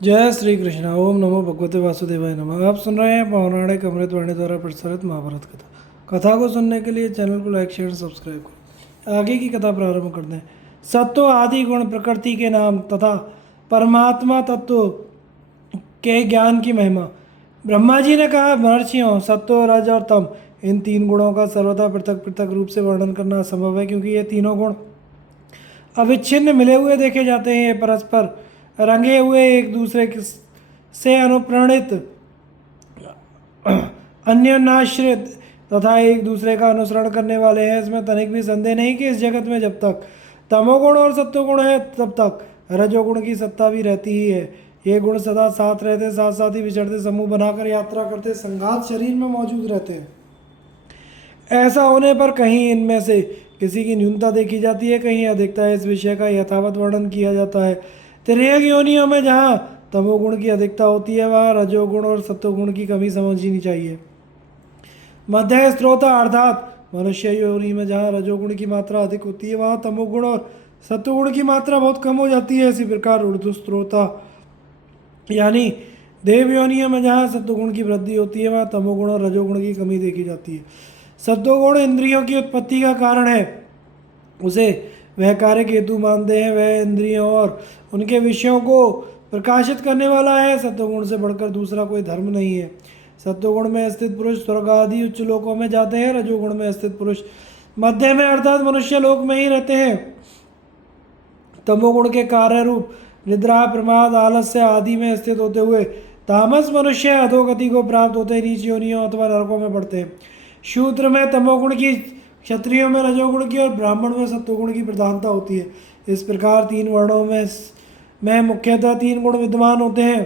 जय श्री कृष्ण। ओम नमो भगवते वासुदेवाय नमः। आप सुन रहे हैं पौराणिक अमृतवाणी द्वारा प्रसारित महाभारत कथा। कथा को सुनने के लिए चैनल को लाइक शेयर सब्सक्राइब करें। आगे की कथा प्रारंभ करते हैं। सत्व आदि गुण प्रकृति के नाम तथा परमात्मा तत्व के ज्ञान की महिमा। ब्रह्मा जी ने कहा, महर्षियों, सत्व, रज और तम, इन तीन गुणों का सर्वथा पृथक पृथक रूप से वर्णन करना असंभव है, क्योंकि ये तीनों गुण अविच्छिन्न मिले हुए देखे जाते हैं। ये परस्पर रंगे हुए, एक दूसरे से अनुप्राणित, अन्योन्याश्रित तथा एक दूसरे का अनुसरण करने वाले हैं। इसमें तनिक भी संदेह नहीं कि इस जगत में जब तक तमोगुण और सत्वगुण है, तब तक रजोगुण की सत्ता भी रहती ही है। ये गुण सदा साथ रहते, साथ साथ ही विचरते, समूह बनाकर यात्रा करते, संघात शरीर में मौजूद रहते हैं। ऐसा होने पर कहीं इनमें से किसी की न्यूनता देखी जाती है, कहीं अधिकता। इस विषय का यथावत वर्णन किया जाता है। तिर्यक योनियों में जहाँ तमोगुण की अधिकता होती है, वहाँ रजोगुण और सत्वगुण की कमी समझनी चाहिए। मध्य स्त्रोता अर्थात मनुष्य योनि में जहाँ रजोगुण की मात्रा अधिक होती है, वहाँ तमोगुण और सत्वगुण की मात्रा बहुत कम हो जाती है। इसी प्रकार ऊर्ध्व स्त्रोता यानी देव योनियों में जहाँ सत्वगुण की वृद्धि होती है, वहाँ तमोगुण और रजोगुण की कमी देखी जाती है। सत्वगुण इंद्रियों की उत्पत्ति का कारण है, उसे वह कार्य हेतु मानते हैं। वह इंद्रियों और उनके विषयों को प्रकाशित करने वाला है। सत्वगुण से बढ़कर दूसरा कोई धर्म नहीं है। सत्वगुण में स्थित पुरुष स्वर्ग आदि उच्च लोकों में जाते हैं। रजोगुण में स्थित पुरुष मध्य में अर्थात मनुष्य लोक में ही रहते हैं। तमोगुण के कार्य रूप निद्रा, प्रमाद, आलस्य आदि में स्थित होते हुए तामस मनुष्य अधोगति को प्राप्त होते, नीच योनियों अथवा नरकों में पड़ते हैं। शूद्र में तमोगुण की, क्षत्रियों में रजोगुण की और ब्राह्मण में सत्वगुण की प्रधानता होती है। इस प्रकार तीन वर्णों में मुख्यतः तीन गुण विद्यमान होते हैं।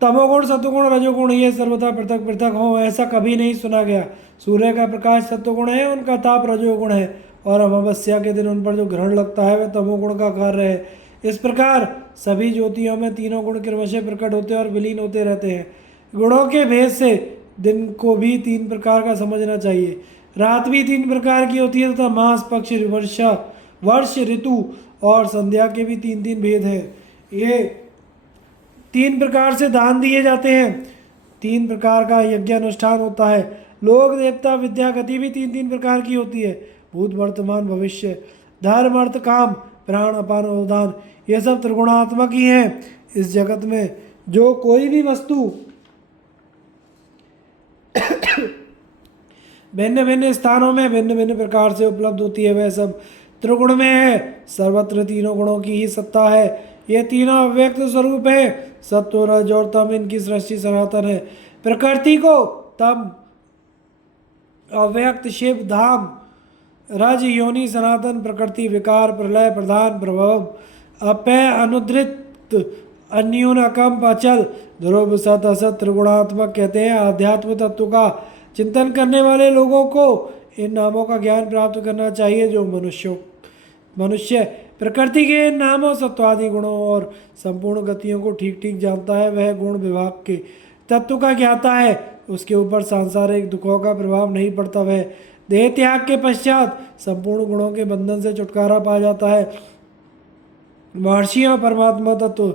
तमोगुण, सत्वगुण, रजोगुण, ये सर्वथा पृथक पृथक हो, ऐसा कभी नहीं सुना गया। सूर्य का प्रकाश सत्वगुण है, उनका ताप रजोगुण है, और अमावस्या के दिन उन पर जो ग्रहण लगता है वह तमोगुण का कार्य है। इस प्रकार सभी ज्योतियों में तीनों गुण क्रमशः प्रकट होते और विलीन होते रहते हैं। गुणों के भेद से दिन को भी तीन प्रकार का समझना चाहिए। रात भी तीन प्रकार की होती है तथा मास, पक्ष, वर्षा, वर्ष, ऋतु और संध्या के भी तीन तीन भेद हैं। ये तीन प्रकार से दान दिए जाते हैं। तीन प्रकार का यज्ञ अनुष्ठान होता है। लोक, देवता, विद्या, गति भी तीन तीन प्रकार की होती है। भूत, वर्तमान, भविष्य, धर्म, अर्थ, काम, प्राण, अपान और उदान, ये सब त्रिगुणात्मक ही हैं। इस जगत में जो कोई भी वस्तु भिन्न भिन्न स्थानों में भिन्न भिन्न प्रकार से उपलब्ध होती है, वह सब त्रिगुण में है। सर्वत्र तीनों गुणों की ही सत्ता है। ये तीनों अव्यक्त स्वरूप है। सत्व, रज और तम, इनकी सृष्टि सनातन है। प्रकृति को तम, अव्यक्त, शिव, धाम, रज, योनि, सनातन, प्रकृति, विकार, प्रलय, प्रधान, प्रभव, अपय, अनुद्रित, अन्यून, अकंप, अचल, ध्रुव, सत, असत, त्रिगुणात्मक कहते हैं। आध्यात्म तत्व का चिंतन करने वाले लोगों को इन नामों का ज्ञान प्राप्त करना चाहिए। जो मनुष्य प्रकृति के इन नामों, सत्वादि गुणों और संपूर्ण गतियों को ठीक ठीक जानता है, वह गुण विभाग के तत्व का ज्ञाता है। उसके ऊपर सांसारिक दुखों का प्रभाव नहीं पड़ता। वह देह त्याग के पश्चात संपूर्ण गुणों के बंधन से छुटकारा पा जाता है। महर्षियों, परमात्मा तत्व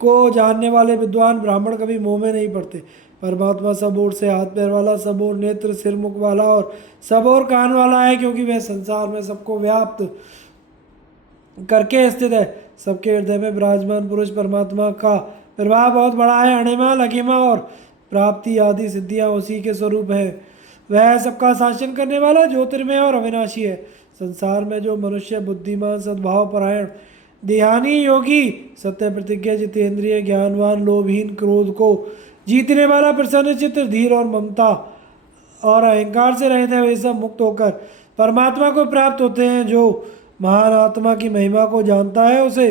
को जानने वाले विद्वान ब्राह्मण कभी मोह में नहीं पड़ते। परमात्मा सब ओर से हाथ पैर वाला, सब ओर नेत्र, सिर, मुख वाला और सब ओर कान वाला है, क्योंकि वह संसार में सबको व्याप्त करके स्थित है। सबके हृदय में विराजमान पुरुष परमात्मा का प्रभाव बहुत बड़ा है। अणिमा, लघिमा और प्राप्ति आदि सिद्धियां उसी के स्वरूप है। वह सबका शासन करने वाला ज्योतिर्मय और अविनाशी है। संसार में जो मनुष्य बुद्धिमान, सद्भाव परायण, ध्यानी, योगी, सत्य प्रतिज्ञा, जितेंद्रिय, ज्ञानवान, लोभहीन, क्रोध को जीतने वाला, प्रसन्न चित्त, धीर और ममता और अहंकार से रहते हैं, वे सब मुक्त होकर परमात्मा को प्राप्त होते हैं। जो महान आत्मा की महिमा को जानता है, उसे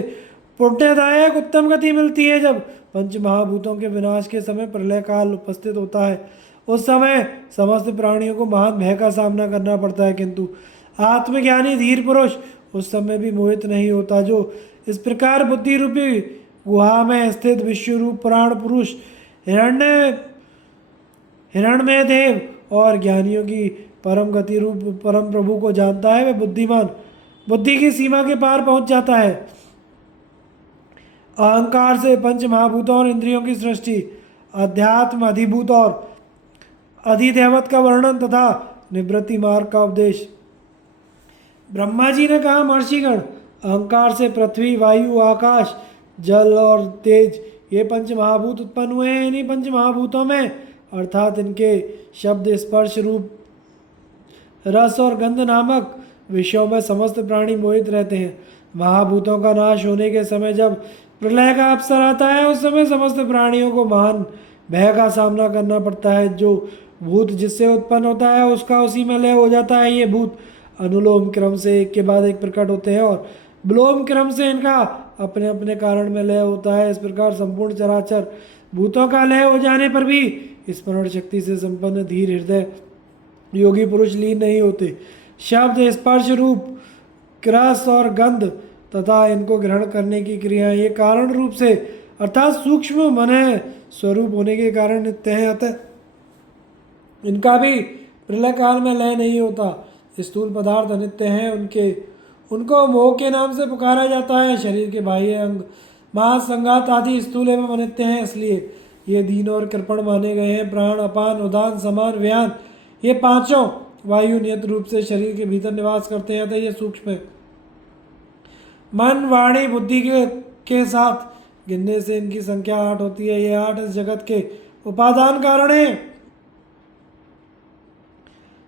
पुण्यदायक उत्तम गति मिलती है। जब पंच महाभूतों के विनाश के समय प्रलय काल उपस्थित होता है, उस समय समस्त प्राणियों को महान भय का सामना करना पड़ता है, किंतु आत्मज्ञानी धीर पुरुष उस समय भी मोहित नहीं होता। जो इस प्रकार बुद्धि रूपी गुहा में स्थित विश्व रूप प्राण पुरुष हिरण्यमय देव और ज्ञानियों की परम गति रूप परम प्रभु को जानता है, वह बुद्धिमान बुद्धि की सीमा के पार पहुंच जाता है। अहंकार से पंच महाभूतों और इंद्रियों की सृष्टि, अध्यात्म, अधिभूत और अधिदैवत का वर्णन तथा निवृत्ति मार्ग का उपदेश। ब्रह्मा जी ने कहा, महर्षिगण, अहंकार से पृथ्वी, वायु, आकाश, जल और तेज ये पंच महाभूत उत्पन्न हुए हैं। इन्हीं पंच महाभूतों में अर्थात इनके शब्द, स्पर्श, रूप, रस और गंध नामक विषयों में समस्त प्राणी मोहित रहते हैं। महाभूतों का नाश होने के समय जब प्रलय का अवसर आता है, उस समय समस्त प्राणियों को महान भय का सामना करना पड़ता है। जो भूत जिससे उत्पन्न होता है उसका उसी में लय हो जाता है। ये भूत अनुलोम क्रम से एक के बाद एक प्रकट होते हैं और विलोम क्रम से इनका अपने अपने कारण में लय होता है। इस प्रकार संपूर्ण चराचर भूतों का लय हो जाने पर भी स्मरण शक्ति से संपन्न धीर हृदय योगी पुरुष लीन नहीं होते। शब्द, स्पर्श, रूप, रस और गंध तथा इनको ग्रहण करने की क्रियाएं ये कारण रूप से अर्थात सूक्ष्म मन स्वरूप होने के कारण नित्य हैं। अतः इनका भी प्रलय काल में लय नहीं होता। स्थूल पदार्थ अनित्य हैं, उनको मोह के नाम से पुकारा जाता है। शरीर के बाह्य अंग, मांस, संगात आदि स्थूल एवं अनित्य हैं, इसलिए ये दीन और कृपण माने गए हैं। प्राण, अपान, उदान, समान, व्यान ये पांचों वायु नियत रूप से शरीर के भीतर निवास करते हैं। अतः ये सूक्ष्म है। मन, वाणी, बुद्धि के साथ गिनने से इनकी संख्या 8 होती है। ये 8 इस जगत के उपादान कारण है।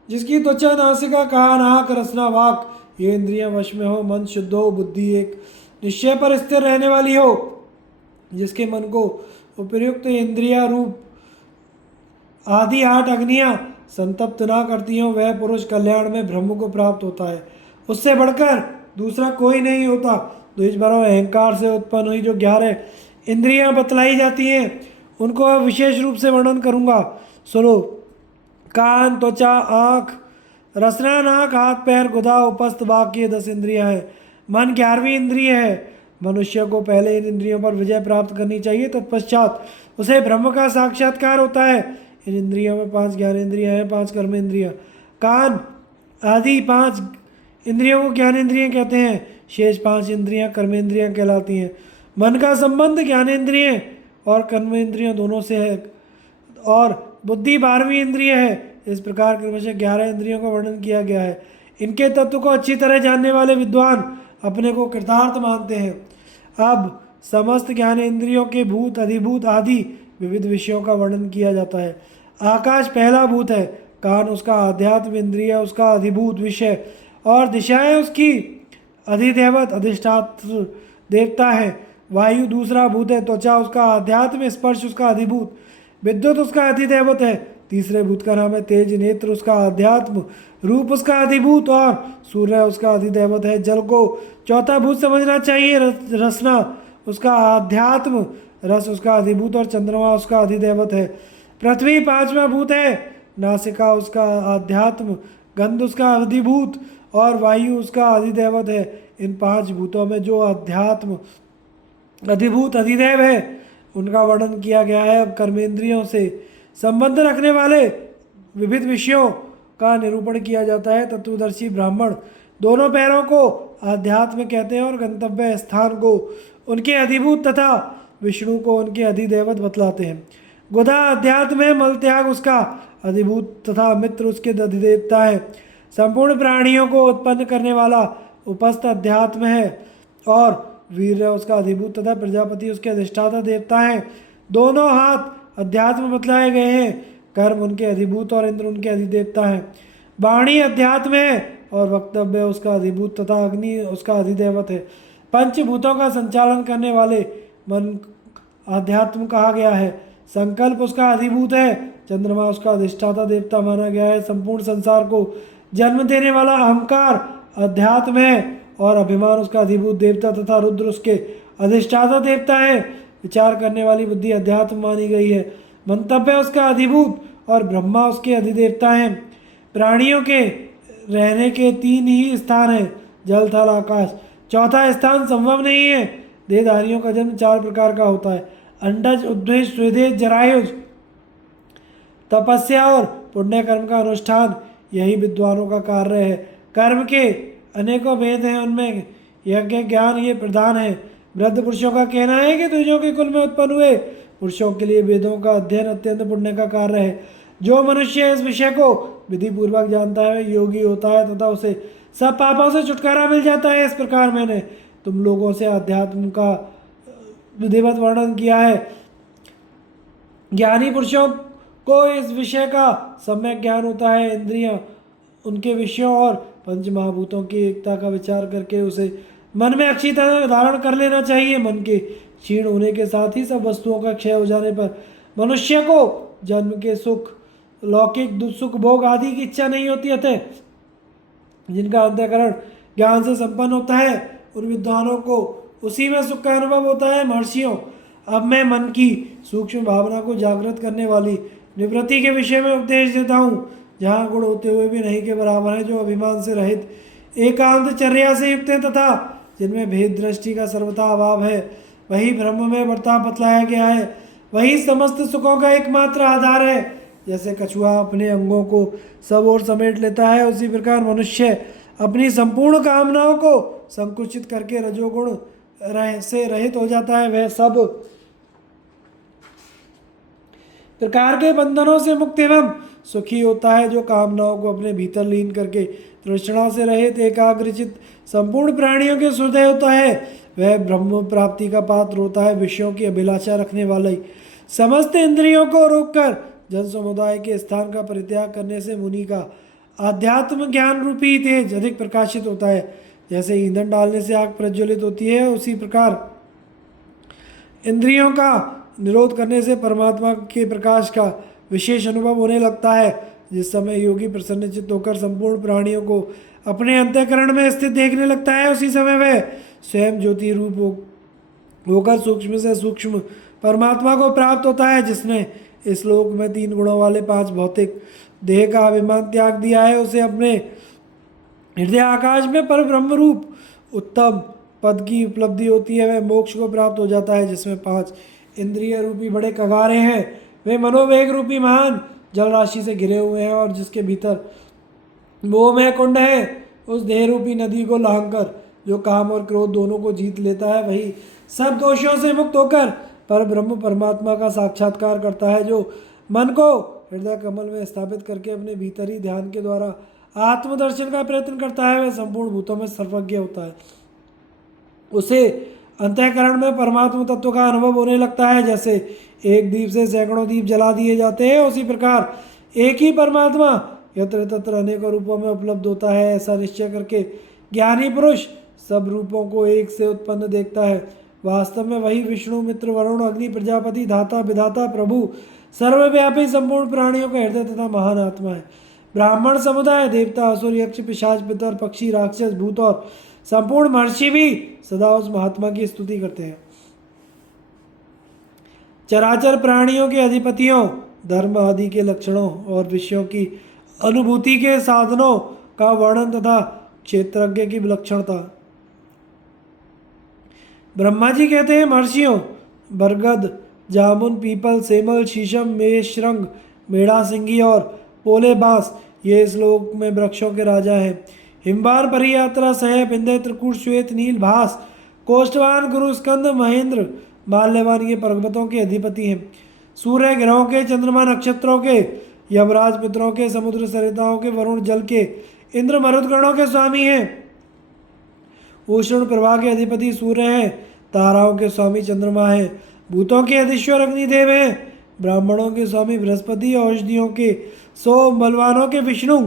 जिसकी त्वचा, नासिका, कान, आँख, रसना, वाक ये इंद्रियां वश में हो, मन शुद्ध हो, बुद्धि एक निश्चय पर स्थिर रहने वाली हो, जिसके मन को उपयुक्त इंद्रिया रूप आदि 8 अग्नियां संतप्त ना करती हों, वह पुरुष कल्याण में ब्रह्म को प्राप्त होता है। उससे बढ़कर दूसरा कोई नहीं होता। तो इस बार अहंकार से उत्पन्न हुई जो 11 इंद्रियां बतलाई जाती हैं उनको अब विशेष रूप से वर्णन करूंगा, सुनो। कान, त्वचा, आँख, रसना, नाक, हाथ, पैर, गुदा, उपस्थ, वाक ये 10 इंद्रियां हैं। मन 11वीं इंद्रिय है। मनुष्य को पहले इन इंद्रियों पर विजय प्राप्त करनी चाहिए, तत्पश्चात उसे ब्रह्म का साक्षात्कार होता है। इन इंद्रियों में 5 ज्ञानेंद्रियां हैं, 5 कर्मेंद्रियां। कान आदि 5 इंद्रियों को ज्ञानेंद्रियां कहते हैं, शेष 5 इंद्रियां कर्मेंद्रियां कहलाती हैं। मन का संबंध ज्ञानेंद्रिय और कर्मेंद्रियों दोनों से है और बुद्धि 12वीं इंद्रिय है। इस प्रकार क्रमशः 11 इंद्रियों का वर्णन किया गया है। इनके तत्व को अच्छी तरह जानने वाले विद्वान अपने को कृतार्थ मानते हैं। अब समस्त ज्ञानेंद्रियों के भूत, अधिभूत आदि विविध विषयों का वर्णन किया जाता है। आकाश पहला भूत है, कान उसका आध्यात्म इंद्रिय, उसका अधिभूत विषय और दिशाएं उसकी अधिदेवत अधिष्ठात्र देवता है। वायु दूसरा भूत है, त्वचा उसका आध्यात्म, स्पर्श उसका अधिभूत, विद्युत उसका अधिदेवत है। तीसरे भूत का नाम है तेज, नेत्र उसका आध्यात्म, रूप उसका अधिभूत और सूर्य उसका अधिदेवत है। जल को चौथा भूत समझना चाहिए, रसना उसका आध्यात्म, रस उसका अधिभूत और चंद्रमा उसका अधिदेवत है। पृथ्वी 5वां भूत है, नासिका उसका आध्यात्म, गंध उसका अधिभूत और वायु उसका अधिदेवत है। इन 5 भूतों में जो अध्यात्म, अधिभूत, अधिदेव है उनका वर्णन किया गया है। अब कर्मेंद्रियों से संबंध रखने वाले विविध विषयों का निरूपण किया जाता है। तत्वदर्शी ब्राह्मण दोनों पैरों को आध्यात्म कहते हैं और गंतव्य स्थान को उनके अधिभूत तथा विष्णु को उनके अधिदेवत बतलाते हैं। गुदा अध्यात्म है, मल त्याग उसका अधिभूत तथा मित्र उसके अधिदेवता है। संपूर्ण प्राणियों को उत्पन्न करने वाला उपस्थ अध्यात्म है और वीर्य उसका अधिभूत तथा प्रजापति उसके अधिष्ठाता देवता है। दोनों हाथ अध्यात्म बतलाए गए हैं, कर्म उनके अधिभूत और इंद्र उनके अधिदेवता है। वाणी अध्यात्म है और वक्तव्य उसका अधिभूत तथा अग्नि उसका अधिदेवत है। पंचभूतों का संचालन करने वाले मन आध्यात्म कहा गया है। संकल्प उसका अधिभूत है, चंद्रमा उसका अधिष्ठाता देवता माना गया है। संपूर्ण संसार को जन्म देने वाला अहंकार अध्यात्म है और अभिमान उसका अधिभूत देवता तथा रुद्र उसके अधिष्ठाता देवता है। विचार करने वाली बुद्धि अध्यात्म मानी गई है। मंतव्य उसका अधिभूत और ब्रह्मा उसके अधिदेवता हैं। प्राणियों के रहने के 3 ही स्थान हैं, जल, थल, आकाश। चौथा स्थान संभव नहीं है। देहधारियों का जन्म 4 प्रकार का होता है, अंडज, उद्भिज, स्वेदेश, जरायुज। तपस्या और पुण्य कर्म का अनुष्ठान यही विद्वानों का कार्य है। कर्म के अनेकों भेद हैं, उनमें यज्ञ ज्ञान ये प्रधान है। वृद्ध पुरुषों का कहना है कि द्विजों के कुल में उत्पन्न हुए पुरुषों के लिए वेदों का अध्ययन अत्यंत पुण्य का कार्य है। जो मनुष्य इस विषय को विधि पूर्वक जानता है वह योगी होता है तथा उसे सब पापों से छुटकारा मिल जाता है। इस प्रकार मैंने तुम लोगों से अध्यात्म का विधिवत वर्णन किया है। ज्ञानी पुरुषों को इस विषय का सम्यक ज्ञान होता है। इंद्रियां उनके विषयों और पंच महाभूतों की एकता का विचार करके उसे मन में अच्छी तरह धारण कर लेना चाहिए। मन के क्षीण होने के साथ ही सब वस्तुओं का क्षय हो जाने पर मनुष्य को जन्म के सुख, लौकिक सुख भोग आदि की इच्छा नहीं होती। अतः जिनका अंतःकरण ज्ञान से संपन्न होता है उन विद्वानों को उसी में सुख का अनुभव होता है। महर्षियों, अब मैं मन की सूक्ष्म भावना को जागृत करने वाली निवृत्ति के विषय में उपदेश देता हूँ, जहाँ गुण होते हुए भी नहीं के बराबर है, जो अभिमान से रहित एकांत चर्या से युक्त है तथा जिनमें भेद दृष्टि का सर्वथा अभाव है। वही ब्रह्म में बर्ताव बतलाया गया है, वही समस्त सुखों का एकमात्र आधार है। जैसे कछुआ अपने अंगों को सब ओर समेट लेता है, उसी प्रकार मनुष्य अपनी संपूर्ण कामनाओं को संकुचित करके रजोगुण से रहित हो जाता है। वह सब प्रकार के बंधनों से मुक्त एवं सुखी होता है, जो कामनाओं को अपने भीतर लीन करके तृष्णा से रहित एकाग्रचित संपूर्ण प्राणियों के हृदय होता है। वह ब्रह्म प्राप्ति का पात्र होता है। विषयों की अभिलाषा रखने वाले समस्त इंद्रियों को रोककर जन समुदाय के स्थान का परित्याग करने से मुनि का आध्यात्म ज्ञान रूपी तेज अधिक प्रकाशित होता है। जैसे ईंधन डालने से आग प्रज्वलित होती है, उसी प्रकार इंद्रियों का निरोध करने से परमात्मा के प्रकाश का विशेष अनुभव होने लगता है। जिस समय योगी प्रसन्नचित्त होकर संपूर्ण प्राणियों को अपने अंतःकरण में स्थित देखने लगता है, उसी समय वह स्वयं ज्योति रूप होकर सूक्ष्म से सूक्ष्म परमात्मा को प्राप्त होता है। जिसने इस लोक में 3 गुणों वाले 5 भौतिक देह का अभिमान त्याग दिया है, उसे अपने हृदय आकाश में पर ब्रह्म रूप उत्तम पद की उपलब्धि होती है। वह मोक्ष को प्राप्त हो जाता है, जिसमें 5 इंद्रिय रूपी बड़े कगारे हैं। वे मनोवेग रूपी महान जल राशि से घिरे हुए हैं और जिसके भीतर मोहमय कुंड है। उस देह रूपी नदी को लांघकर जो काम और क्रोध दोनों को जीत लेता है, वही सब दोषों से मुक्त होकर पर ब्रह्म परमात्मा का साक्षात्कार करता है। जो मन को हृदय कमल में स्थापित करके अपने भीतरी ध्यान के द्वारा आत्मदर्शन का प्रयत्न करता है, वह संपूर्ण भूतों में सर्वज्ञ होता है। उसे अंतःकरण में परमात्मा तत्व का अनुभव होने लगता है। जैसे एक दीप से सैकड़ों दीप जला दिए जाते हैं, उसी प्रकार एक ही परमात्मा यत्र तत्र अनेकों रूपों में उपलब्ध होता है। ऐसा निश्चय करके ज्ञानी पुरुष सब रूपों को एक से उत्पन्न देखता है। वास्तव में वही विष्णु, मित्र, वरुण, अग्नि, प्रजापति, धाता, विधाता, प्रभु, सर्वव्यापी संपूर्ण प्राणियों का हृदय तथा महान आत्मा है। ब्राह्मण समुदाय, देवता, असुर, यक्ष, पिशाच, पितर, पक्षी, राक्षस, भूत और संपूर्ण महर्षि भी सदा उस महात्मा की स्तुति करते हैं। चराचर प्राणियों के अधिपतियों, धर्म आदि के लक्षणों और विषयों की अनुभूति के साधनों का वर्णन तथा क्षेत्रज्ञ की विलक्षणता। ब्रह्मा जी कहते हैं, महर्षियों, बरगद, जामुन, पीपल, सेमल, शीशम, मेषरंग, मेढ़ा, सिंगी और पोले बांस ये इस लोक में वृक्षों के राजा हैं। हिमवान, परियात्रा, सह, बिंदे, त्रिकूट, श्वेत, नील, भास, कोष्ठवान, गुरु, स्कंद, महेंद्र, माल्यवान ये पर्वतों के अधिपति हैं। सूर्य ग्रहों के, चंद्रमा नक्षत्रों के, यमराज मित्रों के, समुद्र सरिताओं के, वरुण जल के, इंद्र मरुदगणों के स्वामी हैं। उष्ण प्रवाह के अधिपति सूर्य हैं। ताराओं के स्वामी चंद्रमा है। भूतों के अधीश्वर अग्निदेव हैं। ब्राह्मणों के स्वामी बृहस्पति, औषधियों के सोम, बलवानों के विष्णु,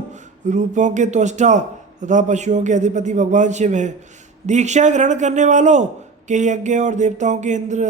रूपों के त्वष्टा तथा पशुओं के अधिपति भगवान शिव हैं। दीक्षा ग्रहण करने वालों के यज्ञ और देवताओं के इंद्र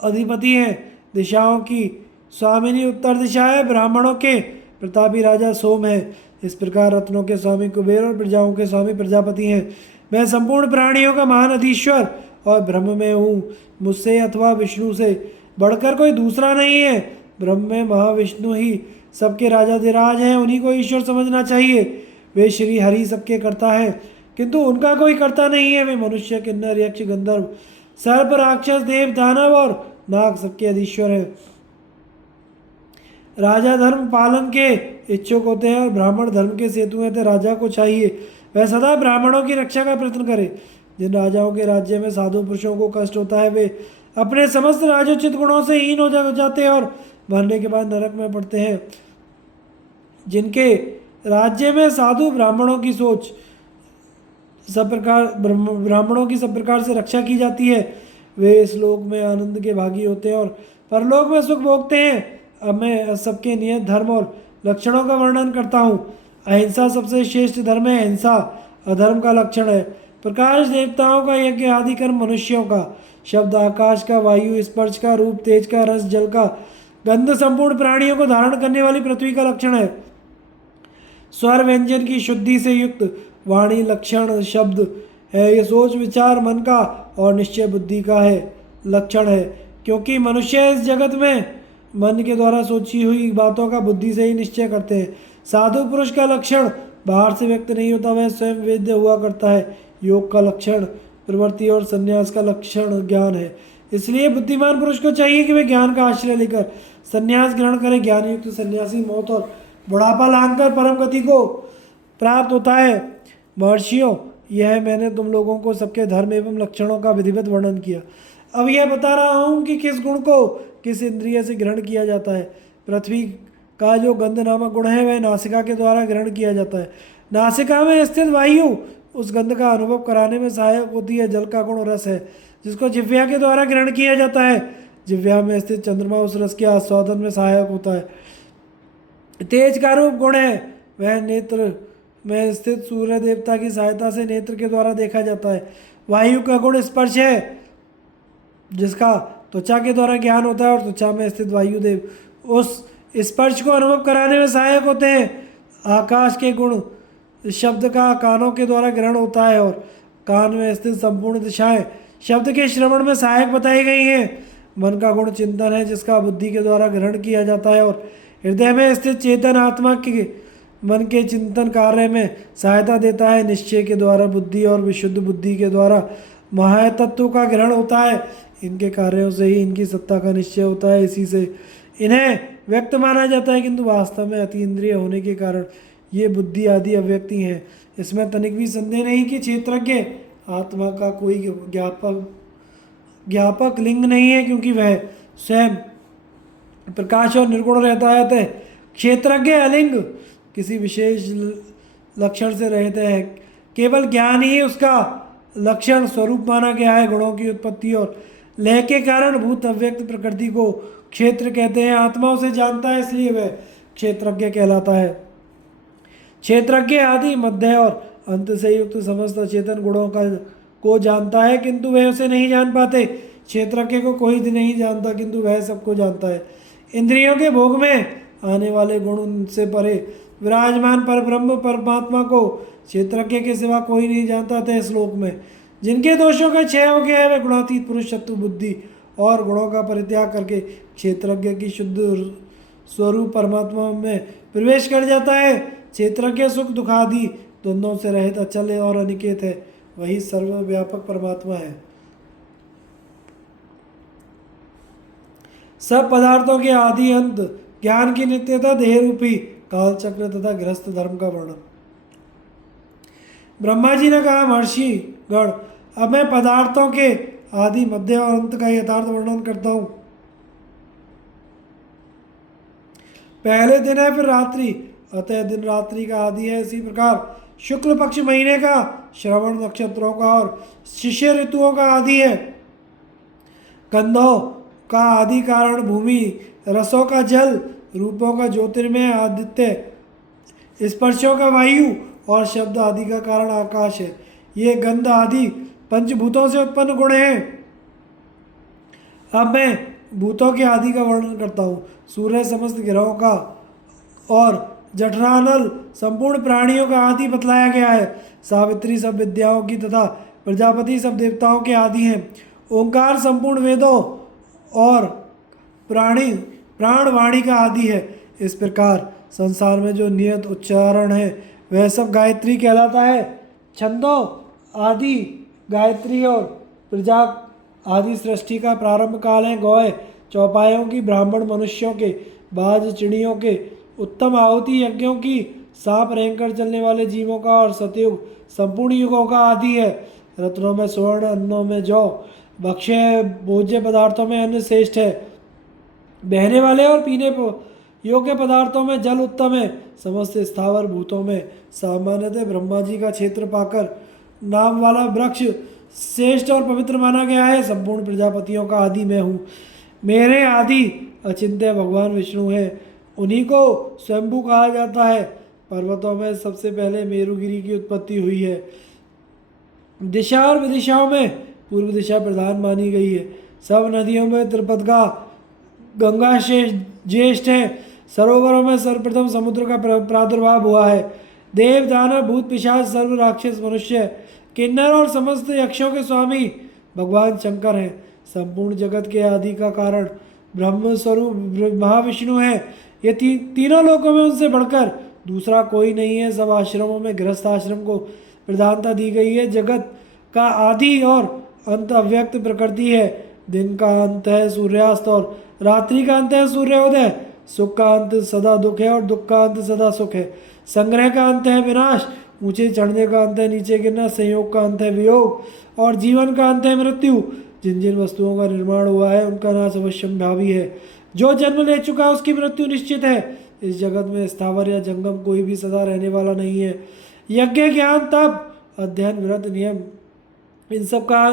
अधिपति हैं। दिशाओं की स्वामिनी उत्तर दिशा है। ब्राह्मणों के प्रतापी राजा सोम है। इस प्रकार रत्नों के स्वामी कुबेर और प्रजाओं के स्वामी प्रजापति हैं। मैं संपूर्ण प्राणियों का महान अधीश्वर और ब्रह्म में हूँ। मुझसे अथवा विष्णु से बढ़कर कोई दूसरा नहीं है। ब्रह्म में महाविष्णु ही सबके राजाधिराज हैं। उन्हीं को ईश्वर समझना चाहिए। वे श्री हरि सबके कर्ता है, किंतु उनका कोई कर्ता नहीं है। वे मनुष्य, किन्नर, यक्ष, गंधर्व, सर्प, राक्षस, देव, दानव और नाग सबके अधीश्वर हैं। राजा धर्म पालन के इच्छुक होते हैं और ब्राह्मण धर्म के सेतु हैं। तो राजा को चाहिए वह सदा ब्राह्मणों की रक्षा का प्रयत्न करे। जिन राजाओं के राज्य में साधु पुरुषों को कष्ट होता है वे अपने समस्त राजोचित गुणों से हीन हो जाते हैं और मरने के बाद नरक में पड़ते हैं। जिनके राज्य में साधु ब्राह्मणों की सोच सब प्रकार ब्राह्मणों की सब प्रकार से रक्षा की जाती है, वे इस लोक में आनंद के भागी होते हैं और परलोक में सुख भोगते हैं। अब मैं सबके नियत धर्म और लक्षणों का वर्णन करता हूँ। अहिंसा सबसे श्रेष्ठ धर्म है। अहिंसा अधर्म का लक्षण है। प्रकाश देवताओं का, यज्ञ आदि कर्म मनुष्यों का, शब्द आकाश का, वायु स्पर्श का, रूप तेज का, रस जल का, गंध संपूर्ण प्राणियों को धारण करने वाली पृथ्वी का लक्षण है। स्वर व्यंजन की शुद्धि से युक्त वाणी लक्षण शब्द है। ये सोच विचार मन का और निश्चय बुद्धि का है लक्षण है, क्योंकि मनुष्य इस जगत में मन के द्वारा सोची हुई बातों का बुद्धि से ही निश्चय करते हैं। साधु पुरुष का लक्षण बाहर से व्यक्त नहीं होता, वह स्वयं वेद्य हुआ करता है। योग का लक्षण प्रवृत्ति और संन्यास का लक्षण ज्ञान है। इसलिए बुद्धिमान पुरुष को चाहिए कि वे ज्ञान का आश्रय लेकर संन्यास ग्रहण करें। ज्ञान युक्त सन्यासी मौत और बुढ़ापा लांघकर परम गति को प्राप्त होता है। महर्षियों, यह मैंने तुम लोगों को सबके धर्म एवं लक्षणों का विधिवत वर्णन किया। अब यह बता रहा हूँ कि किस गुण को किस इंद्रिय से ग्रहण किया जाता है। पृथ्वी का जो गंध नामक गुण है वह नासिका के द्वारा ग्रहण किया जाता है। नासिका में स्थित वायु उस गंध का अनुभव कराने में सहायक होती है। जल का गुण रस है, जिसको जिह्वा के द्वारा ग्रहण किया जाता है। जिह्वा में स्थित चंद्रमा उस रस के आस्वादन में सहायक होता है। तेज का रूप गुण है, वह नेत्र में स्थित सूर्य देवता की सहायता से नेत्र के द्वारा देखा जाता है। वायु का गुण स्पर्श है, जिसका त्वचा के द्वारा ज्ञान होता है और त्वचा में स्थित वायुदेव उस स्पर्श को अनुभव कराने में सहायक होते हैं। आकाश के गुण शब्द का कानों के द्वारा ग्रहण होता है और कान में स्थित संपूर्ण दिशाएं शब्द के श्रवण में सहायक बताई गई हैं। मन का गुण चिंतन है, जिसका बुद्धि के द्वारा ग्रहण किया जाता है और हृदय में स्थित चेतन आत्मा के मन के चिंतन कार्य में सहायता देता है। निश्चय के द्वारा बुद्धि और विशुद्ध बुद्धि के द्वारा महातत्व का ग्रहण होता है। इनके कार्यों से ही इनकी सत्ता का निश्चय होता है, इसी से इन्हें व्यक्त माना जाता है, किंतु वास्तव में अति इंद्रिय होने के कारण ये बुद्धि आदि अव्यक्ति हैं। इसमें तनिक भी संदेह नहीं कि क्षेत्रज्ञ आत्मा का कोई ज्ञापक लिंग नहीं है, क्योंकि वह स्वयं प्रकाश और निर्गुण रहता है। अतः क्षेत्रज्ञ अलिंग किसी विशेष लक्षण से रहते हैं। केवल ज्ञान ही उसका लक्षण स्वरूप माना गया है। गुणों की उत्पत्ति और लय के कारण भूत अव्यक्त प्रकृति को क्षेत्र कहते हैं। आत्मा उसे जानता है, इसलिए वह क्षेत्रज्ञ कहलाता है। क्षेत्रज्ञ आदि मध्य और अंत से युक्त समस्त चेतन गुणों को जानता है, किंतु वह उसे नहीं जान पाते। क्षेत्रज्ञ को कोई नहीं जानता, किंतु वह सबको जानता है। इंद्रियों के भोग में आने वाले गुण उनसे परे विराजमान परब्रह्म परमात्मा को क्षेत्रज्ञ के सिवा कोई नहीं जानता था। इस श्लोक में जिनके दोषों का क्षय हो गया है वे गुणातीत पुरुष शत्रु बुद्धि और गुणों का परित्याग करके क्षेत्रज्ञ की शुद्ध स्वरूप परमात्मा में प्रवेश कर जाता है। क्षेत्रज्ञ सुख दुख आदि द्वंद्वों से रहित अचल और अनिकेत है, वही सर्वव्यापक परमात्मा है। सब पदार्थों के आदि अंत, ज्ञान की नित्यता, देह रूपी काल चक्र तथा गृहस्थ धर्म का वर्णन। ब्रह्मा जी ने कहा, महर्षि गण, अब मैं पदार्थों के आदि मध्य और अंत का यथार्थ वर्णन करता हूं। पहले दिन है, फिर रात्रि, अतः दिन रात्रि का आदि है। इसी प्रकार शुक्ल पक्ष महीने का, श्रवण नक्षत्रों का और शिशिर ऋतुओं का आदि है। गंधों का आदि कारण भूमि, रसों का जल, रूपों का ज्योतिर्मय आदित्य, स्पर्शों का वायु और शब्द आदि का कारण आकाश है। ये गंध आदि पंचभूतों से उत्पन्न गुण हैं। अब मैं भूतों के आदि का वर्णन करता हूँ। सूर्य समस्त ग्रहों का और जठरानल संपूर्ण प्राणियों का आदि बतलाया गया है। सावित्री सब विद्याओं की तथा प्रजापति सब देवताओं के आदि हैं। ओंकार संपूर्ण वेदों और प्राण वाणी का आदि है। इस प्रकार संसार में जो नियत उच्चारण है वह सब गायत्री कहलाता है। छंदों आदि गायत्री और प्रजा आदि सृष्टि का प्रारंभ काल है। गौए चौपायों की, ब्राह्मण मनुष्यों के, बाज चिड़ियों के, उत्तम आहुति यज्ञों की, सांप रेंगकर चलने वाले जीवों का और सतयुग संपूर्ण युगों का आदि है। रत्नों में स्वर्ण, अन्नों में जौ, भक्ष्य भोज्य पदार्थों में अन्न श्रेष्ठ है, बहने वाले और पीने योग्य पदार्थों में जल उत्तम है, समस्त स्थावर भूतों में सामान्यतः ब्रह्मा जी का क्षेत्र पाकर नाम वाला वृक्ष श्रेष्ठ और पवित्र माना गया है। संपूर्ण प्रजापतियों का आदि मैं हूँ। मेरे आदि अचिंत्य भगवान विष्णु हैं, उन्हीं को स्वयंभू कहा जाता है। पर्वतों में सबसे पहले मेरुगिरी की उत्पत्ति हुई है। दिशा और विदिशाओं में पूर्व दिशा प्रधान मानी गई है। सब नदियों में त्रिपदगा गंगा ज्येष्ठ है। सरोवरों में सर्वप्रथम समुद्र का प्रादुर्भाव हुआ है। देव दानव भूत पिशाच सर्व राक्षस मनुष्य किन्नर और समस्त यक्षों के स्वामी भगवान शंकर हैं। संपूर्ण जगत के आदि का कारण ब्रह्म स्वरूप महाविष्णु है। ये तीनों लोकों में उनसे बढ़कर दूसरा कोई नहीं है। सब आश्रमों में गृहस्थ आश्रम को प्रधानता दी गई है। जगत का आदि और अंत अव्यक्त प्रकृति है। दिन का अंत है सूर्यास्त और रात्रि का अंत है सूर्योदय। सुख का अंत सदा दुख है और दुख का अंत सदा सुख है। संग्रह का अंत है विनाश, ऊंचे चढ़ने का अंत है नीचे गिरना, संयोग का अंत है वियोग और जीवन का अंत है मृत्यु। जिन जिन वस्तुओं का निर्माण हुआ है उनका नाश अवश्य भावी है। जो जन्म ले चुका है उसकी मृत्यु निश्चित है। इस जगत में स्थावर या जंगम कोई भी सदा रहने वाला नहीं है। यज्ञ ज्ञान तप अध्ययन व्रत नियम इन सब का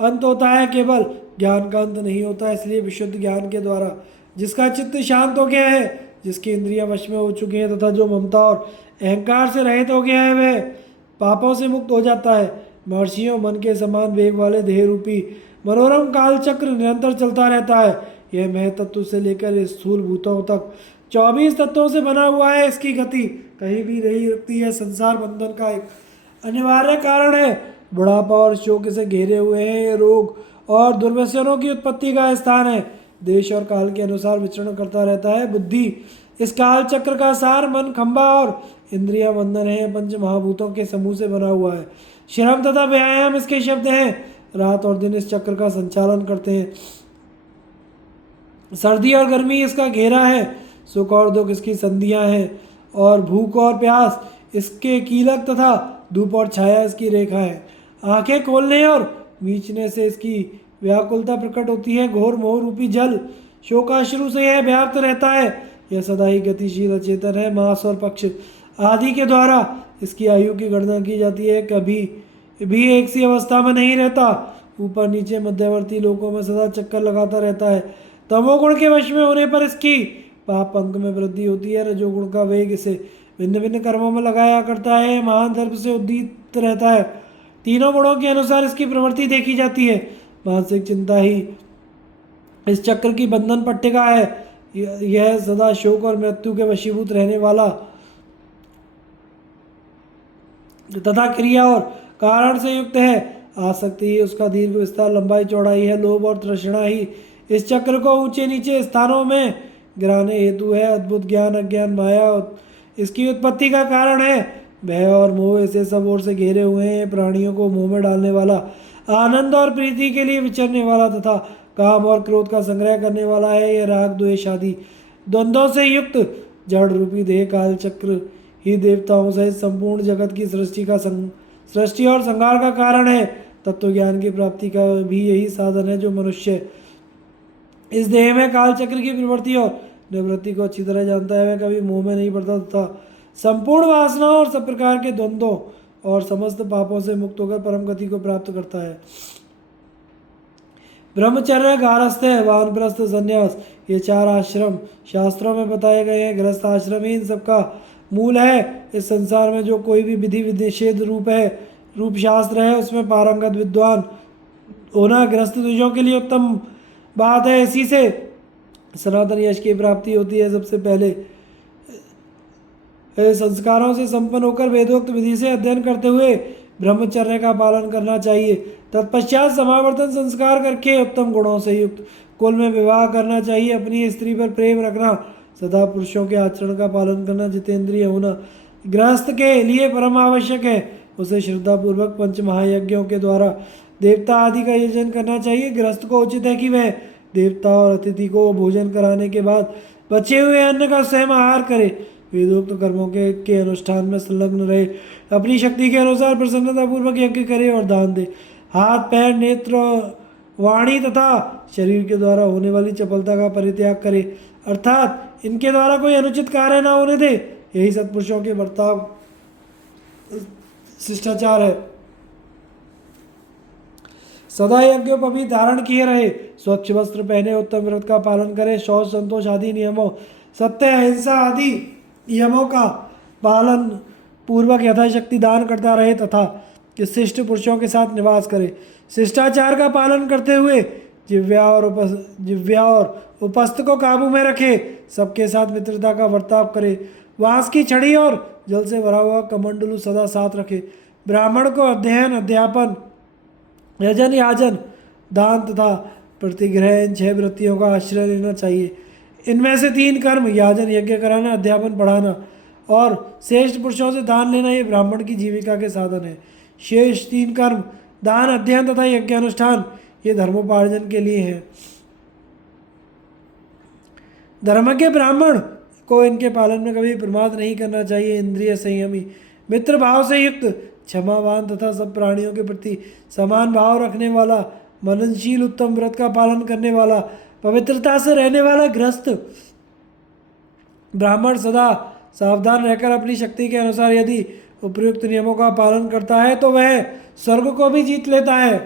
अंत होता है, केवल ज्ञान का अंत नहीं होता। इसलिए विशुद्ध ज्ञान के द्वारा जिसका चित्त शांत हो गया है, जिसकी इंद्रियां वश में हो चुकी हैं तथा जो ममता और अहंकार से रहित हो गया है वह पापों से मुक्त हो जाता है। महर्षियों मन के समान वेग वाले देह रूपी मनोरम काल चक्र निरंतर चलता रहता है। यह मह तत्व से लेकर स्थूल भूतों तक 24 तत्वों से बना हुआ है। इसकी गति कहीं भी नहीं रुकती है। संसार बंधन का एक अनिवार्य कारण है। बुढ़ापा और शोक से घेरे हुए हैं। ये रोग और दुर्व्यसनों की उत्पत्ति का स्थान है। देश और काल के अनुसार विचरण करता रहता है। बुद्धि इस काल चक्र का सार, मन खंभा और इंद्रिया बंधन है। पंच महाभूतों के समूह से बना हुआ है। श्रम तथा व्यायाम इसके शब्द हैं। रात और दिन इस चक्र का संचालन करते हैं। सर्दी और गर्मी इसका घेरा है। सुख और दुख इसकी संधियां हैं और भूख और प्यास इसके कीलक तथा धूप और छाया इसकी रेखा है। आंखें खोलने और मीचने से इसकी व्याकुलता प्रकट होती है। घोर मोह रूपी जल शोकाश्रु से यह व्याप्त रहता है। यह सदा ही गतिशील अचेतन है। मास और पक्ष आदि के द्वारा इसकी आयु की गणना की जाती है। कभी भी एक सी अवस्था में नहीं रहता। ऊपर नीचे मध्यवर्ती लोकों में सदा चक्कर लगाता रहता है। तमोगुण के वश में होने पर इसकी पाप अंक में वृद्धि होती है। रजोगुण का वेग इसे भिन्न भिन्न कर्मों में लगाया करता है। महान दर्प से उद्दीत रहता है। तीनों गुणों के अनुसार इसकी प्रवृत्ति देखी जाती है। मानसिक चिंता ही इस चक्र की बंधन पट्टिका है। यह सदा शोक और मृत्यु के वशीभूत रहने वाला तथा क्रिया और कारण से युक्त है। आसक्ति ही उसका दीर्घ विस्तार लंबाई चौड़ाई है। लोभ और तृष्णा ही इस चक्र को ऊंचे नीचे स्थानों में गिराने हेतु है। अद्भुत ज्ञान अज्ञान माया इसकी उत्पत्ति का कारण है। भय और मोह इसे सब ओर से घेरे हुए हैं। प्राणियों को मोह में डालने वाला, आनंद और प्रीति के लिए विचरने वाला तथा काम और क्रोध का संग्रह करने वाला है। यह राग द्वेष आदि द्वंद्वों से युक्त जड़ रूपी देह काल चक्र ही देवताओं सहित संपूर्ण जगत की सृष्टि और संहार का कारण है। तत्व ज्ञान की प्राप्ति का भी यही साधन है जो मनुष्य इस देह में काल चक्र की प्रवृत्ति और निवृत्ति को अच्छी तरह जानता है। वह कभी मोह में नहीं पड़ता तथा संपूर्ण वासनाओं और सब प्रकार के द्वंद्वों और समस्त पापों से मुक्त होकर परम गति को प्राप्त करता है। ब्रह्मचर्य, गारस्थ्य, वानप्रस्थ, संन्यास ये 4 आश्रम शास्त्रों में बताए गए हैं। गृहस्थ आश्रम ही इन सबका मूल है। इस संसार में जो कोई भी विधि निषेध रूप शास्त्र है उसमें पारंगत विद्वान होना गृहस्थ द्विजों के लिए उत्तम बात है। इसी से सनातन यश की प्राप्ति होती है। सबसे पहले संस्कारों से संपन्न होकर वेदोक्त विधि से अध्ययन करते हुए ब्रह्मचर्य का पालन करना चाहिए। तत्पश्चात समावर्तन संस्कार करके उत्तम गुणों से युक्त कुल में विवाह करना चाहिए। अपनी स्त्री पर प्रेम रखना, सदा पुरुषों के आचरण का पालन करना, जितेंद्रिय होना गृहस्थ के लिए परम आवश्यक है। उसे श्रद्धापूर्वक पंच महायज्ञों के द्वारा देवता आदि का यजन करना चाहिए। गृहस्थ को उचित है कि वह देवता और अतिथि को भोजन कराने के बाद बचे हुए अन्न का स्वयं आहार करे। वेदोक्त कर्मों के अनुष्ठान में संलग्न रहे, अपनी शक्ति के अनुसार प्रसन्नतापूर्वक यज्ञ करे और दान दे। हाथ, पैर, नेत्र, वाणी तथा शरीर के द्वारा होने वाली चपलता का परित्याग करे, अर्थात इनके द्वारा कोई अनुचित कार्य ना होने दे। यही सत्पुरुषों के बर्ताव शिष्टाचार है। सदा यज्ञोपवीत धारण किए रहे, स्वच्छ वस्त्र पहने, उत्तम व्रत का पालन करे, शौच, संतोष आदि नियमों, सत्य, अहिंसा आदि नियमों का पालन पूर्वक यथाशक्ति दान करता रहे तथा शिष्ट पुरुषों के साथ निवास करे। शिष्टाचार का पालन करते हुए जिव्या और उपस्थ को काबू में रखे, सबके साथ मित्रता का बर्ताव करे, वांस की छड़ी और जल से भरा हुआ कमंडलू सदा साथ रखे। ब्राह्मण को अध्ययन, अध्यापन, यजन, याजन, दान तथा प्रतिग्रह इन 6 वृत्तियों का आश्रय लेना चाहिए। इनमें से 3 कर्म, याजन यज्ञ कराना, अध्यापन पढ़ाना और श्रेष्ठ पुरुषों से दान लेना, ये ब्राह्मण की जीविका के साधन है। शेष 3 कर्म, दान, अध्ययन तथा यज्ञानुष्ठान, ये धर्मोपार्जन के लिए हैं। धर्मज्ञ ब्राह्मण को इनके पालन में कभी प्रमाद नहीं करना चाहिए। इंद्रिय संयमी, मित्र भाव से युक्त, क्षमावान तथा सब प्राणियों के प्रति समान भाव रखने वाला, मननशील, उत्तम व्रत का पालन करने वाला, पवित्रता से रहने वाला गृहस्थ ब्राह्मण सदा सावधान रहकर अपनी शक्ति के अनुसार यदि उपयुक्त नियमों का पालन करता है तो वह स्वर्ग को भी जीत लेता है।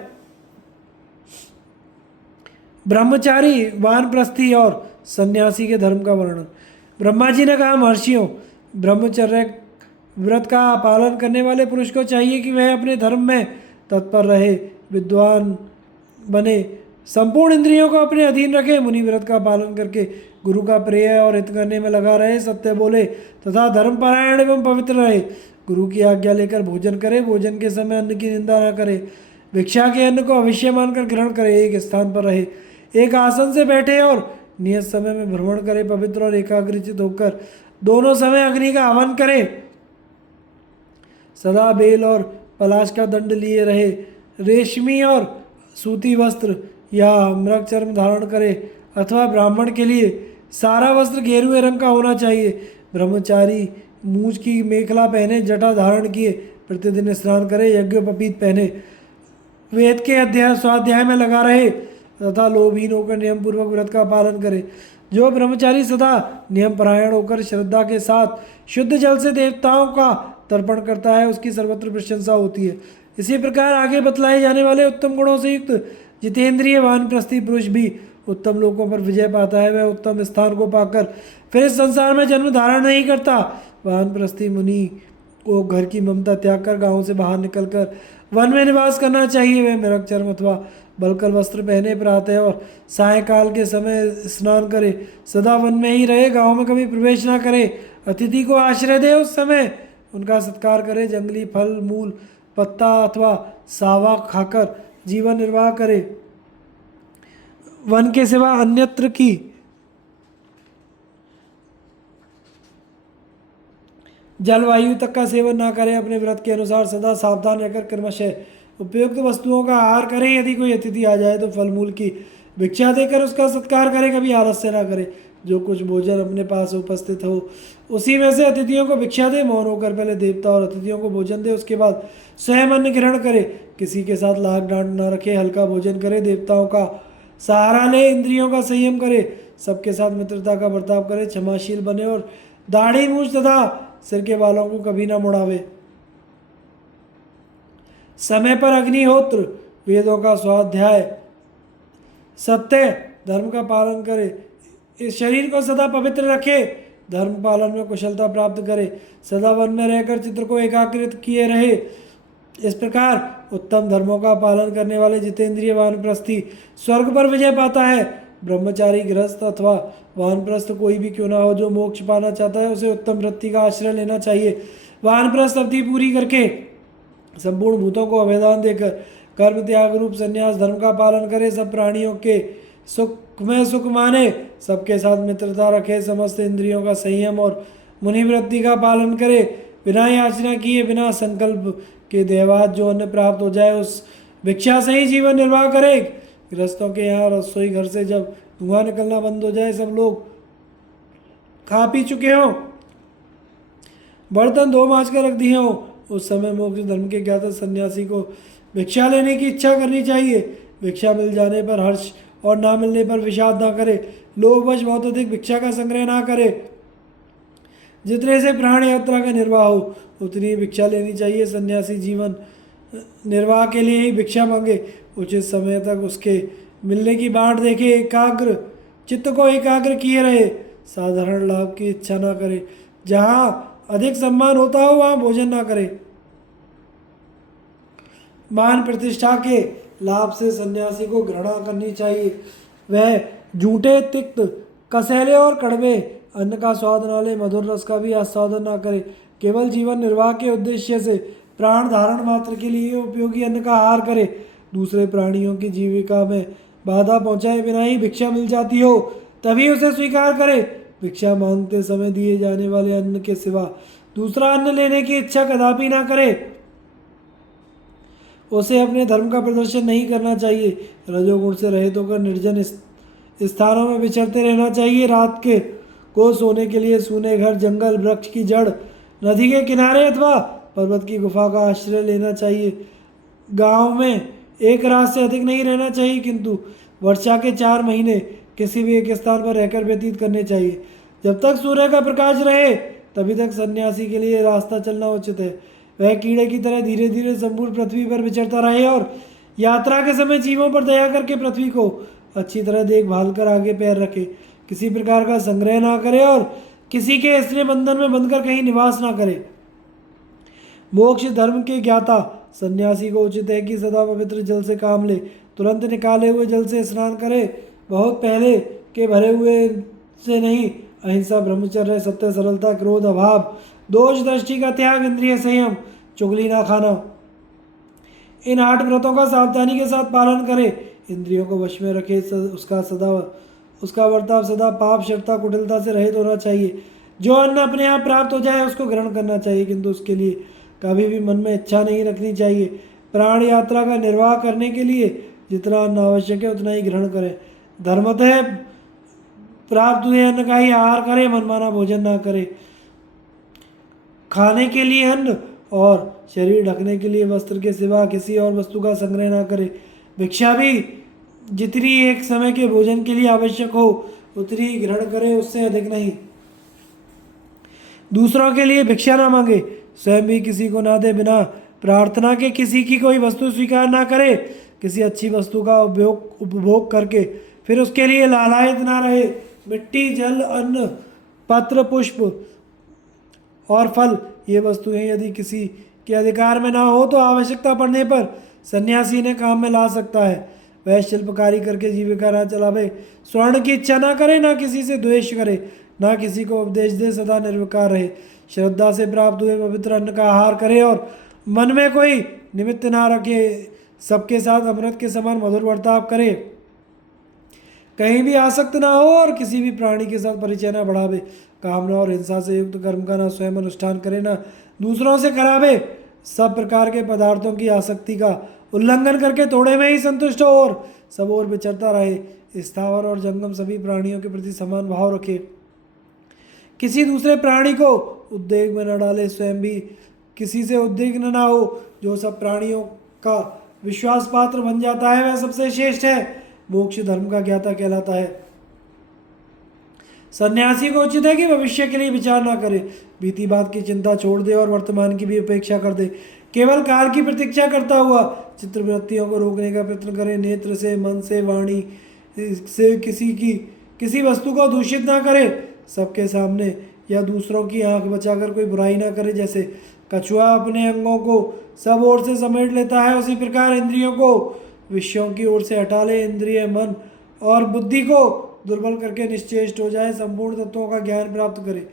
ब्रह्मचारी, वानप्रस्थी और सन्यासी के धर्म का वर्णन। ब्रह्मा जी ने कहा, महर्षियों, ब्रह्मचर्य व्रत का पालन करने वाले पुरुष को चाहिए कि वह अपने धर्म में तत्पर रहे, विद्वान बने, संपूर्ण इंद्रियों को अपने अधीन रखे, मुनि व्रत का पालन करके गुरु का प्रेय और हित करने में लगा रहे, सत्य बोले तथा धर्मपरायण एवं पवित्र रहे, गुरु की आज्ञा लेकर भोजन करे, भोजन के समय अन्न की निंदा न करे, भिक्षा के अन्न को अवश्य मानकर ग्रहण करे, एक स्थान पर रहे, एक आसन से बैठे और नियत समय में भ्रमण करे, पवित्र और एकाग्रचित होकर दोनों समय अग्नि का हवन करे, सदा बेल और पलाश का दंड लिए रहे, रेशमी और सूती वस्त्र या मृग चर्म धारण करे अथवा ब्राह्मण के लिए सारा वस्त्र गेरुए रंग का होना चाहिए। ब्रह्मचारी मूछ की मेखला पहने, जटा धारण किए, प्रतिदिन स्नान करे, यज्ञोपवीत पहने, वेद के अध्याय स्वाध्याय में लगा रहे तथा लोभहीन होकर नियम पूर्वक व्रत का पालन करे। जो ब्रह्मचारी सदा नियम परायण होकर श्रद्धा के साथ शुद्ध जल से देवताओं का तर्पण करता है, उसकी सर्वत्र प्रशंसा होती है। इसी प्रकार आगे बतलाए जाने वाले उत्तम गुणों से युक्त जितेंद्रिय वानप्रस्थी पुरुष भी उत्तम लोकों पर विजय पाता है। वह उत्तम स्थान को पाकर फिर इस संसार में जन्म धारण नहीं करता। वानप्रस्थी मुनि को घर की ममता त्याग कर गाँव से बाहर निकलकर वन में निवास करना चाहिए। वह मृग चर्म अथवा बलकल वस्त्र पहने, प्रातः और सायंकाल के समय स्नान करे, सदा वन में ही रहे, गाँव में कभी प्रवेश ना करे, अतिथि को आश्रय दे, उस समय उनका सत्कार करे, जंगली फल, मूल, पत्ता अथवा सावा खाकर जीवन निर्वाह करे, वन के सिवा अन्यत्र की जलवायु तक का सेवन ना करे, अपने व्रत के अनुसार सदा सावधान रहकर क्रमशः उपयुक्त वस्तुओं का आहार करें। यदि कोई अतिथि आ जाए तो फल मूल की भिक्षा देकर उसका सत्कार करे, कभी आलस्य ना करे। जो कुछ भोजन अपने पास उपस्थित हो उसी में से अतिथियों को भिक्षा दे, मौन होकर पहले देवता और अतिथियों को भोजन दे, उसके बाद स्वयं अन्न ग्रहण करे, किसी के साथ लाग डांट न रखे, हल्का भोजन करे, देवताओं का सहारा ले, इंद्रियों का संयम करे, सबके साथ मित्रता का बर्ताव करे, क्षमाशील बने और दाढ़ी मूछ तथा सिर के बालों को कभी ना मुड़ावे, समय पर अग्निहोत्र, वेदों का स्वाध्याय, सत्य, धर्म का पालन करे, इस शरीर को सदा पवित्र रखे, धर्म पालन में कुशलता प्राप्त करे, सदा वन में रहकर चित्र को एकाग्रित किए रहे। इस प्रकार उत्तम धर्मों का पालन करने वाले जितेंद्रिय वानप्रस्थी स्वर्ग पर विजय पाता है। ब्रह्मचारी, गृहस्थ अथवा वानप्रस्थ कोई भी क्यों ना हो, जो मोक्ष पाना चाहता है उसे उत्तम वृत्ति का आश्रय लेना चाहिए। वानप्रस्थ अवधि पूरी करके संपूर्ण भूतों को अभयदान देकर कर्म त्याग रूप संन्यास धर्म का पालन करे, सब प्राणियों के सुख में सुख माने, सबके साथ मित्रता रखे, समस्त इंद्रियों का संयम और मुनि वृत्ति का पालन करे, बिना याचना किए, बिना संकल्प के देवात जो अन्न प्राप्त हो जाए उस भिक्षा से ही जीवन निर्वाह करे। गृहस्थों के यहाँ रसोई घर से जब धुआं निकलना बंद हो जाए, सब लोग खा पी चुके हों बर्तन धो मांज कर रख दिए हों, उस समय मोक्ष धर्म के ज्ञाता सन्यासी को भिक्षा लेने की इच्छा करनी चाहिए। भिक्षा मिल जाने पर हर्ष और ना मिलने पर विषाद ना करे। लोभवश बहुत अधिक भिक्षा का संग्रह ना करे। जितने से प्राण यात्रा का निर्वाह हो उतनी ही भिक्षा लेनी चाहिए। सन्यासी जीवन निर्वाह के लिए ही भिक्षा मांगे। उचित समय तक उसके मिलने की बाट देखे। एकाग्र चित्त को एकाग्र किए रहे। साधारण लाभ की इच्छा ना करे। जहाँ अधिक सम्मान होता हो वहाँ भोजन ना करे। मान प्रतिष्ठा के लाभ से सन्यासी को घृणा करनी चाहिए। वह झूठे, तिक्त, कसैले और कड़वे अन्न का स्वाद ना ले। मधुर रस का भी आस्वादन ना करे। केवल जीवन निर्वाह के उद्देश्य से प्राण धारण मात्र के लिए उपयोगी अन्न का आहार करे। दूसरे प्राणियों की जीविका में बाधा पहुंचाए बिना ही भिक्षा मिल जाती हो तभी उसे स्वीकार करे। भिक्षा मांगते समय दिए जाने वाले अन्न के सिवा दूसरा अन्न लेने की इच्छा कदापि ना करे। उसे अपने धर्म का प्रदर्शन नहीं करना चाहिए। रजोगुण से रहित होकर निर्जन स्थानों में विचरते रहना चाहिए। रात के को सोने के लिए सूने घर, जंगल, वृक्ष की जड़, नदी के किनारे अथवा पर्वत की गुफा का आश्रय लेना चाहिए। गांव में एक रात से अधिक नहीं रहना चाहिए, किंतु वर्षा के 4 महीने किसी भी एक स्थान पर रहकर व्यतीत करने चाहिए। जब तक सूर्य का प्रकाश रहे तभी तक सन्यासी के लिए रास्ता चलना उचित है। वह कीड़े की तरह धीरे धीरे संपूर्ण पृथ्वी पर विचरता रहे और यात्रा के समय जीवों पर दया करके पृथ्वी को अच्छी तरह देखभाल कर आगे पैर रखे। किसी प्रकार का संग्रह ना करे और किसी के स्नेह बंधन में बंधकर कहीं निवास ना करे। मोक्ष धर्म के ज्ञाता सन्यासी को उचित है कि सदा पवित्र जल से काम ले। तुरंत निकाले हुए जल से स्नान करे। बहुत पहले के भरे हुए से नहीं। अहिंसा, ब्रह्मचर्य, सत्य, सरलता, क्रोध, अभाव, दोष दृष्टि का त्याग, इंद्रिय संयम, चुगली ना खाना, इन 8 व्रतों का सावधानी के साथ पालन करे। इंद्रियों को वश में रखे। उसका वर्ताव सदा पाप, शर्ता, कुटिलता से रहित होना चाहिए। जो अन्न अपने आप प्राप्त हो जाए उसको ग्रहण करना चाहिए, किंतु उसके लिए कभी भी मन में इच्छा नहीं रखनी चाहिए। प्राण यात्रा का निर्वाह करने के लिए जितना अन्न आवश्यक है उतना ही ग्रहण करें। धर्मतः प्राप्त हुए अन्न का ही आहार करें। मनमाना भोजन ना करें। खाने के लिए अन्न और शरीर ढकने के लिए वस्त्र के सिवा किसी और वस्तु का संग्रह ना करें। भिक्षा भी जितनी एक समय के भोजन के लिए आवश्यक हो उतनी ही ग्रहण करें, उससे अधिक नहीं। दूसरों के लिए भिक्षा ना मांगे। स्वयं भी किसी को ना दे। बिना प्रार्थना के किसी की कोई वस्तु स्वीकार ना करे। किसी अच्छी वस्तु का उपभोग करके फिर उसके लिए लालायित ना रहे। मिट्टी, जल, अन्न, पत्र, पुष्प और फल, ये वस्तुएं यदि किसी के अधिकार में ना हो तो आवश्यकता पड़ने पर सन्यासी ने काम में ला सकता है। वह शिल्पकारी करके जीविका ना चलावे। स्वर्ण की इच्छा ना करे, ना किसी से द्वेष करे, ना किसी को उपदेश दे, सदा निर्विकार रहे। श्रद्धा से प्राप्त हुए पवित्र अन्न का आहार करे और मन में कोई निमित्त ना रखे। सबके साथ अमृत के समान मधुर बर्ताव करे। कहीं भी आसक्त ना हो और किसी भी प्राणी के साथ परिचय ना बढ़ावे। कामना और हिंसा से युक्त कर्म का ना स्वयं अनुष्ठान करे, ना दूसरों से करावे। सब प्रकार के पदार्थों की आसक्ति का उल्लंघन करके थोड़े में ही संतुष्ट हो और सब ओर विचरता रहे। स्थावर और जंगम सभी प्राणियों के प्रति समान भाव रखे। किसी दूसरे प्राणी को उद्वेग में न डाले। स्वयं भी किसी से उद्विग्न ना हो। जो सब प्राणियों का विश्वास पात्र बन जाता है वह सबसे श्रेष्ठ है। मोक्ष धर्म का ज्ञाता कहलाता है। सन्यासी को उचित है कि भविष्य के लिए विचार ना करे। बीती बात की चिंता छोड़ दे और वर्तमान की भी उपेक्षा कर दे। केवल काल की प्रतीक्षा करता हुआ चित्रवृत्तियों को रोकने का प्रयत्न करे। नेत्र से, मन से, वाणी से किसी वस्तु को दूषित ना करे। सबके सामने या दूसरों की आंख बचाकर कोई बुराई ना करे। जैसे कछुआ अपने अंगों को सब ओर से समेट लेता है, उसी प्रकार इंद्रियों को विषयों की ओर से हटा ले। इंद्रिय, मन और बुद्धि को दुर्बल करके निश्चेष्ट हो जाए। संपूर्ण तत्वों का ज्ञान प्राप्त करे।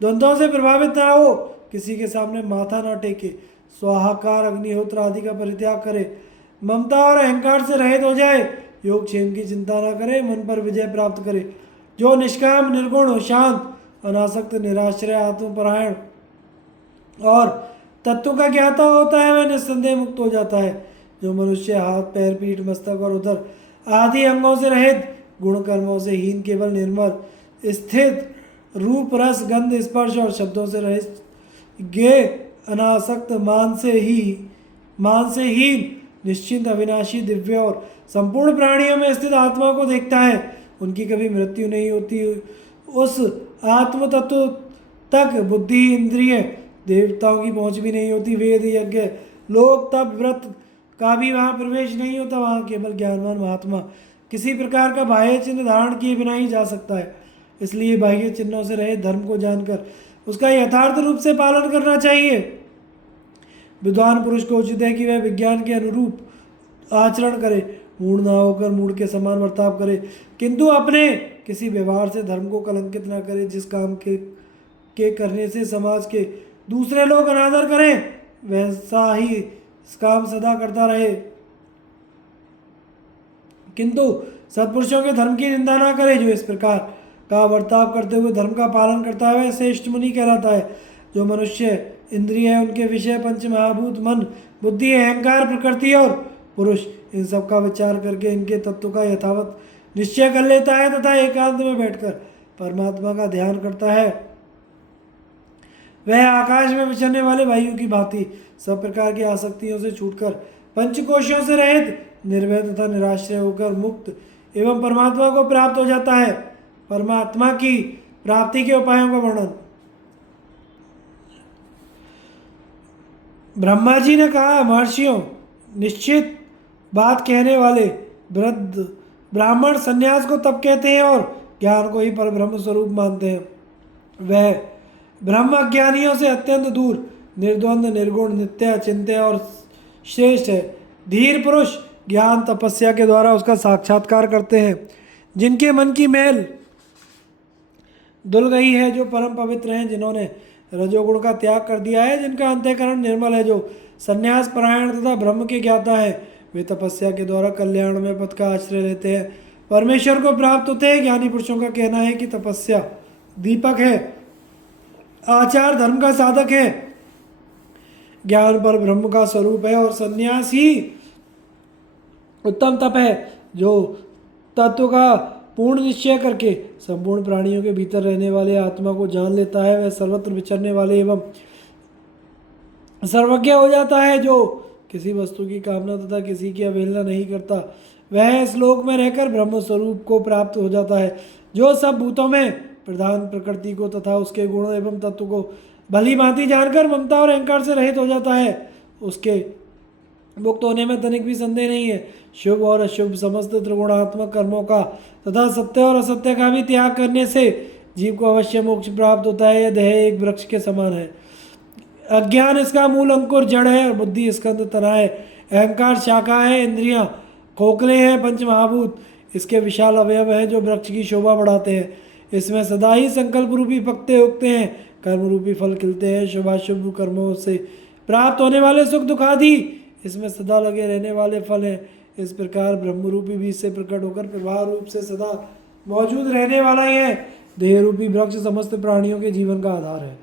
द्वंद्वों से प्रभावित ना हो। किसी के सामने माथा ना टेके। स्वाहाकार, अग्निहोत्र आदि का परित्याग करे। ममता और अहंकार से रहित हो जाए। योगक्षेम की चिंता ना करे। मन पर विजय प्राप्त करे। जो निष्काम, निर्गुण, शांत, अनासक्त, निराश्रय, आत्मपरायण और तत्व का ज्ञाता होता है वह निस्संदेह मुक्त हो जाता है। जो मनुष्य हाथ, पैर, पीठ, मस्तक और उदर आदि अंगों से रहित, गुण कर्मों से हीन, केवल निर्मल, स्थित, रूप, रस, गंध, स्पर्श और शब्दों से रहित गे अनासक्त मान से हीन निश्चिंत अविनाशी दिव्य और संपूर्ण प्राणियों में स्थित आत्मा को देखता है। उनकी कभी मृत्यु नहीं होती। उस आत्म तत्व तक बुद्धि इंद्रिय देवताओं की पहुंच भी नहीं होती। वेद यज्ञ लोक तप व्रत का भी वहाँ प्रवेश नहीं होता। वहाँ केवल ज्ञानवान महात्मा किसी प्रकार का बाह्य चिन्ह धारण किए बिना ही जा सकता है। इसलिए बाह्य चिन्हों से रहे धर्म को जानकर उसका यथार्थ रूप से पालन करना चाहिए। विद्वान पुरुष को उचित है कि वह विज्ञान के अनुरूप आचरण करे, मूढ़ ना होकर मूढ़ के समान बर्ताव करे, किंतु अपने किसी व्यवहार से धर्म को कलंकित ना करे। जिस काम के करने से समाज के दूसरे लोग अनादर करें वैसा ही काम सदा करता रहे, किंतु सत्पुरुषों के धर्म की निंदा ना करे। जो इस प्रकार का बर्ताव करते हुए धर्म का पालन करता है वह श्रेष्ठ मुनि कहलाता है। जो मनुष्य इंद्रिय है उनके विषय पंच महाभूत मन बुद्धि अहंकार प्रकृति और पुरुष इन सब का विचार करके इनके तत्व का यथावत निश्चय कर लेता है तथा एकांत में बैठकर परमात्मा का ध्यान करता है, वह आकाश में विचरने वाले वायु की भांति सब प्रकार की आसक्तियों से छूटकर पंचकोशों से रहित निर्भय तथा निराश्रय होकर मुक्त एवं परमात्मा को प्राप्त हो जाता है। परमात्मा की प्राप्ति के उपायों का वर्णन। ब्रह्मा जी ने कहा, महर्षियों, निश्चित बात कहने वाले वृद्ध ब्राह्मण संन्यास को तप कहते हैं और ज्ञान को ही परब्रह्म स्वरूप मानते हैं। वह ब्रह्म अज्ञानियों से अत्यंत दूर निर्द्वंद निर्गुण नित्य अचिंत्य और श्रेष्ठ है। धीर पुरुष ज्ञान तपस्या के द्वारा उसका साक्षात्कार करते हैं। जिनके मन की मैल धुल गई है, जो परम पवित्र हैं, जिन्होंने रजोगुण का त्याग कर दिया है, जिनका अंतःकरण निर्मल है, जो संन्यास परायण तथा ब्रह्म के ज्ञाता है, वे तपस्या के द्वारा कल्याण में पद का आश्रय लेते हैं, परमेश्वर को प्राप्त होते हैं। ज्ञानी पुरुषों का कहना है कि तपस्या दीपक है, आचार धर्म का साधक है, ज्ञान पर ब्रह्म का स्वरूप है और संन्यास ही उत्तम तप है। जो तत्व का पूर्ण निश्चय करके संपूर्ण प्राणियों के भीतर रहने वाले आत्मा को जान लेता है, वह सर्वत्र विचरने वाले एवं सर्वज्ञ हो जाता है। जो किसी वस्तु की कामना तथा किसी की अवहेलना नहीं करता, वह इस लोक में रहकर ब्रह्म स्वरूप को प्राप्त हो जाता है। जो सब भूतों में प्रधान प्रकृति को तथा उसके गुण एवं तत्व को भली भांति जानकर ममता और अहंकार से रहित हो जाता है, उसके मुक्त होने में तनिक भी संदेह नहीं है। शुभ और अशुभ समस्त त्रिगुणात्मक कर्मों का तथा सत्य और असत्य का भी त्याग करने से जीव को अवश्य मोक्ष प्राप्त होता है। यह देह एक वृक्ष के समान है। अज्ञान इसका मूल अंकुर जड़ है और बुद्धि स्कंद तना है। अहंकार शाखा है, इंद्रियां खोखले हैं, पंच महाभूत इसके विशाल अवयव हैं जो वृक्ष की शोभा बढ़ाते हैं। इसमें सदा ही संकल्प रूपी पत्ते उगते हैं, कर्म रूपी फल खिलते हैं। शुभाशुभ कर्मों से प्राप्त होने वाले सुख दुख आदि इसमें सदा लगे रहने वाले फल हैं। इस प्रकार ब्रह्म रूपी बीज से प्रकट होकर प्रवाह रूप से सदा मौजूद रहने वाला ही है। देह रूपी वृक्ष समस्त प्राणियों के जीवन का आधार है।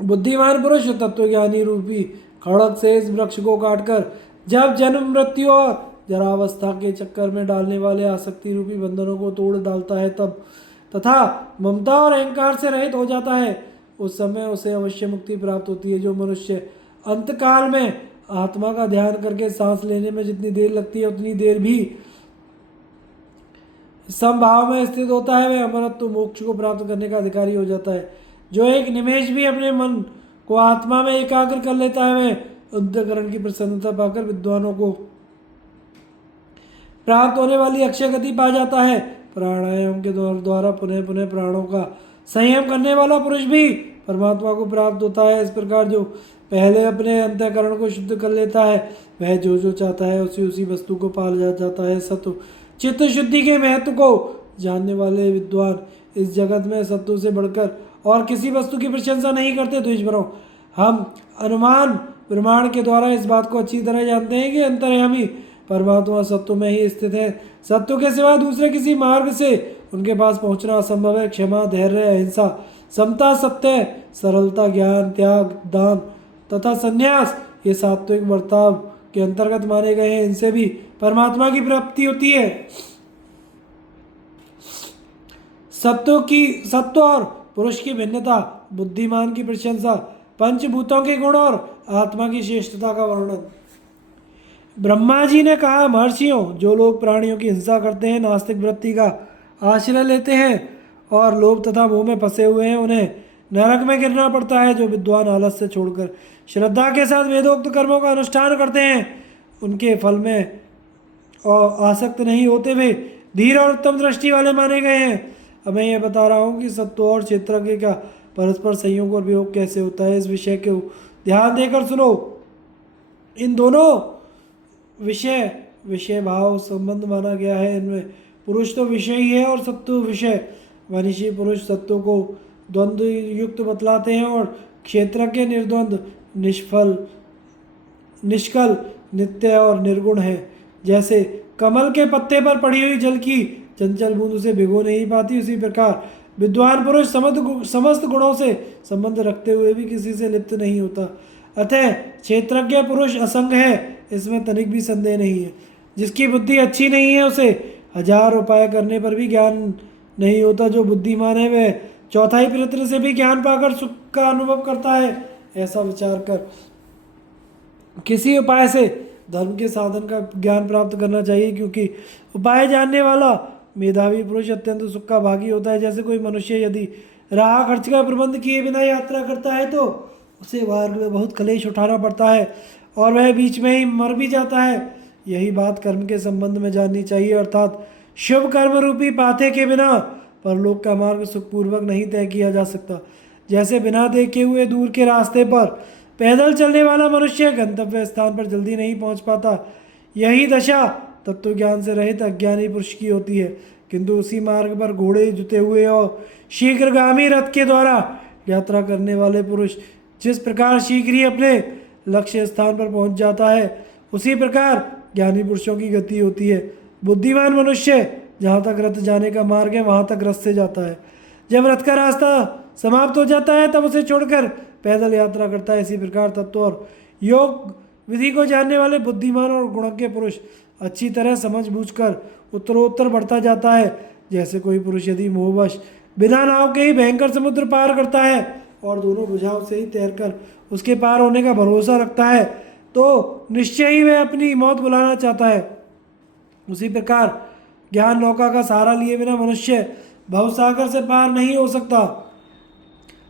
बुद्धिमान पुरुष तत्वज्ञानी रूपी खड़ग से इस वृक्ष को काटकर जब जन्म मृत्यु और जरावस्था के चक्कर में डालने वाले आसक्ति रूपी बंधनों को तोड़ डालता है, तब तथा ममता और अहंकार से रहित हो जाता है, उस समय उसे अवश्य मुक्ति प्राप्त होती है। जो मनुष्य अंतकाल में आत्मा का ध्यान करके सांस लेने में जितनी देर लगती है उतनी देर भी समभाव में स्थित होता है, वह अमरत्व मोक्ष को प्राप्त करने का अधिकारी हो जाता है। जो एक निमेष भी अपने मन को आत्मा में एकाग्र कर लेता है, वह अंतःकरण की प्रसन्नता पाकर विद्वानों को प्राप्त होने वाली अक्षय गति पा जाता है। प्राणायाम के द्वारा पुनः पुनः प्राणों का संयम करने वाला पुरुष भी परमात्मा को प्राप्त होता है। इस प्रकार जो पहले अपने अंतःकरण को शुद्ध कर लेता है, वह जो जो चाहता है उसी वस्तु को पा जाता है। सत्व चित्त शुद्धि के महत्व को जानने वाले विद्वान इस जगत में सत्व से बढ़कर और किसी वस्तु की प्रशंसा नहीं करते। द्विजभरों, हम अनुमान प्रमाण के द्वारा इस बात को अच्छी तरह जानते हैं कि अंतर्यामी परमात्मा सत्व में ही स्थित है। सत्व के सिवा दूसरे किसी मार्ग से उनके पास पहुंचना असंभव है। क्षमा, धैर्य, अहिंसा, समता, सत्य, सरलता, ज्ञान, त्याग, दान तथा संन्यास ये सात्विक बर्ताव के अंतर्गत माने गए हैं। इनसे भी परमात्मा की प्राप्ति होती है। सत्व और पुरुष की भिन्नता बुद्धिमान की प्रशंसा, पंचभूतों के गुण और आत्मा की श्रेष्ठता का वर्णन। ब्रह्मा जी ने कहा, महर्षियों, जो लोग प्राणियों की हिंसा करते हैं, नास्तिक वृत्ति का आश्रय लेते हैं और लोभ तथा मोह में फंसे हुए हैं, उन्हें नरक में गिरना पड़ता है। जो विद्वान आलस से छोड़कर श्रद्धा के साथ वेदोक्त कर्मों का अनुष्ठान करते हैं, उनके फल में आसक्त नहीं होते, वे धीर और उत्तम दृष्टि वाले माने गए हैं। अब मैं ये बता रहा हूँ कि सत्व और क्षेत्रज्ञ का परस्पर संयोग और वियोग कैसे होता है। इस विषय को ध्यान देकर सुनो। इन दोनों विषय भाव संबंध माना गया है। इनमें पुरुष तो विषय ही है और सत्व विषय। मनीषी पुरुष सत्व को द्वंद्व युक्त बतलाते हैं और क्षेत्रज्ञ निर्द्वंद, निष्कल, नित्य और निर्गुण है। जैसे कमल के पत्ते पर पड़ी हुई जल की चंचल बूंद उसे भिगो नहीं पाती, उसी प्रकार विद्वान पुरुष समस्त गुणों से संबंध रखते हुए भी किसी से लिप्त नहीं होता। अतः क्षेत्रज्ञ पुरुष असंग है, इसमें तनिक भी संदेह नहीं है। जिसकी बुद्धि अच्छी नहीं है, उसे हजार उपाय करने पर भी ज्ञान नहीं होता। जो बुद्धिमान है वह चौथाई प्रयत्न से भी ज्ञान पाकर सुख का अनुभव करता है। ऐसा विचार कर किसी उपाय से धर्म के साधन का ज्ञान प्राप्त करना चाहिए, क्योंकि उपाय जानने वाला मेधावी पुरुष अत्यंत सुख का भागी होता है। जैसे कोई मनुष्य यदि राह खर्च का प्रबंध किए बिना यात्रा करता है तो उसे मार्ग में बहुत क्लेश उठाना पड़ता है और वह बीच में ही मर भी जाता है। यही बात कर्म के संबंध में जाननी चाहिए, अर्थात शुभ कर्म रूपी पाथे के बिना परलोक का मार्ग सुखपूर्वक नहीं तय किया जा सकता। जैसे बिना देखे हुए दूर के रास्ते पर पैदल चलने वाला मनुष्य गंतव्य स्थान पर जल्दी नहीं पहुंच पाता, यही दशा तत्व ज्ञान से रहित अज्ञानी पुरुष की होती है। किंतु उसी मार्ग पर घोड़े जुते हुए और शीघ्रगामी रथ के द्वारा यात्रा करने वाले पुरुष जिस प्रकार शीघ्र ही अपने लक्ष्य स्थान पर पहुंच जाता है, उसी प्रकार ज्ञानी पुरुषों की गति होती है। बुद्धिमान मनुष्य जहाँ तक रथ जाने का मार्ग है वहाँ तक रथ से जाता है। जब रथ का रास्ता समाप्त हो जाता है तब उसे छोड़कर पैदल यात्रा करता है। इसी प्रकार तत्व और योग विधि को जानने वाले बुद्धिमान और गुणज्ञ पुरुष अच्छी तरह समझ बूझकर उत्तरोत्तर बढ़ता जाता है। जैसे कोई पुरुष यदि मोहवश बिना नाव के ही भयंकर समुद्र पार करता है और दोनों बुझाव से ही तैरकर उसके पार होने का भरोसा रखता है, तो निश्चय ही वह अपनी मौत बुलाना चाहता है। उसी प्रकार ज्ञान नौका का सहारा लिए बिना मनुष्य भवसागर से पार नहीं हो सकता।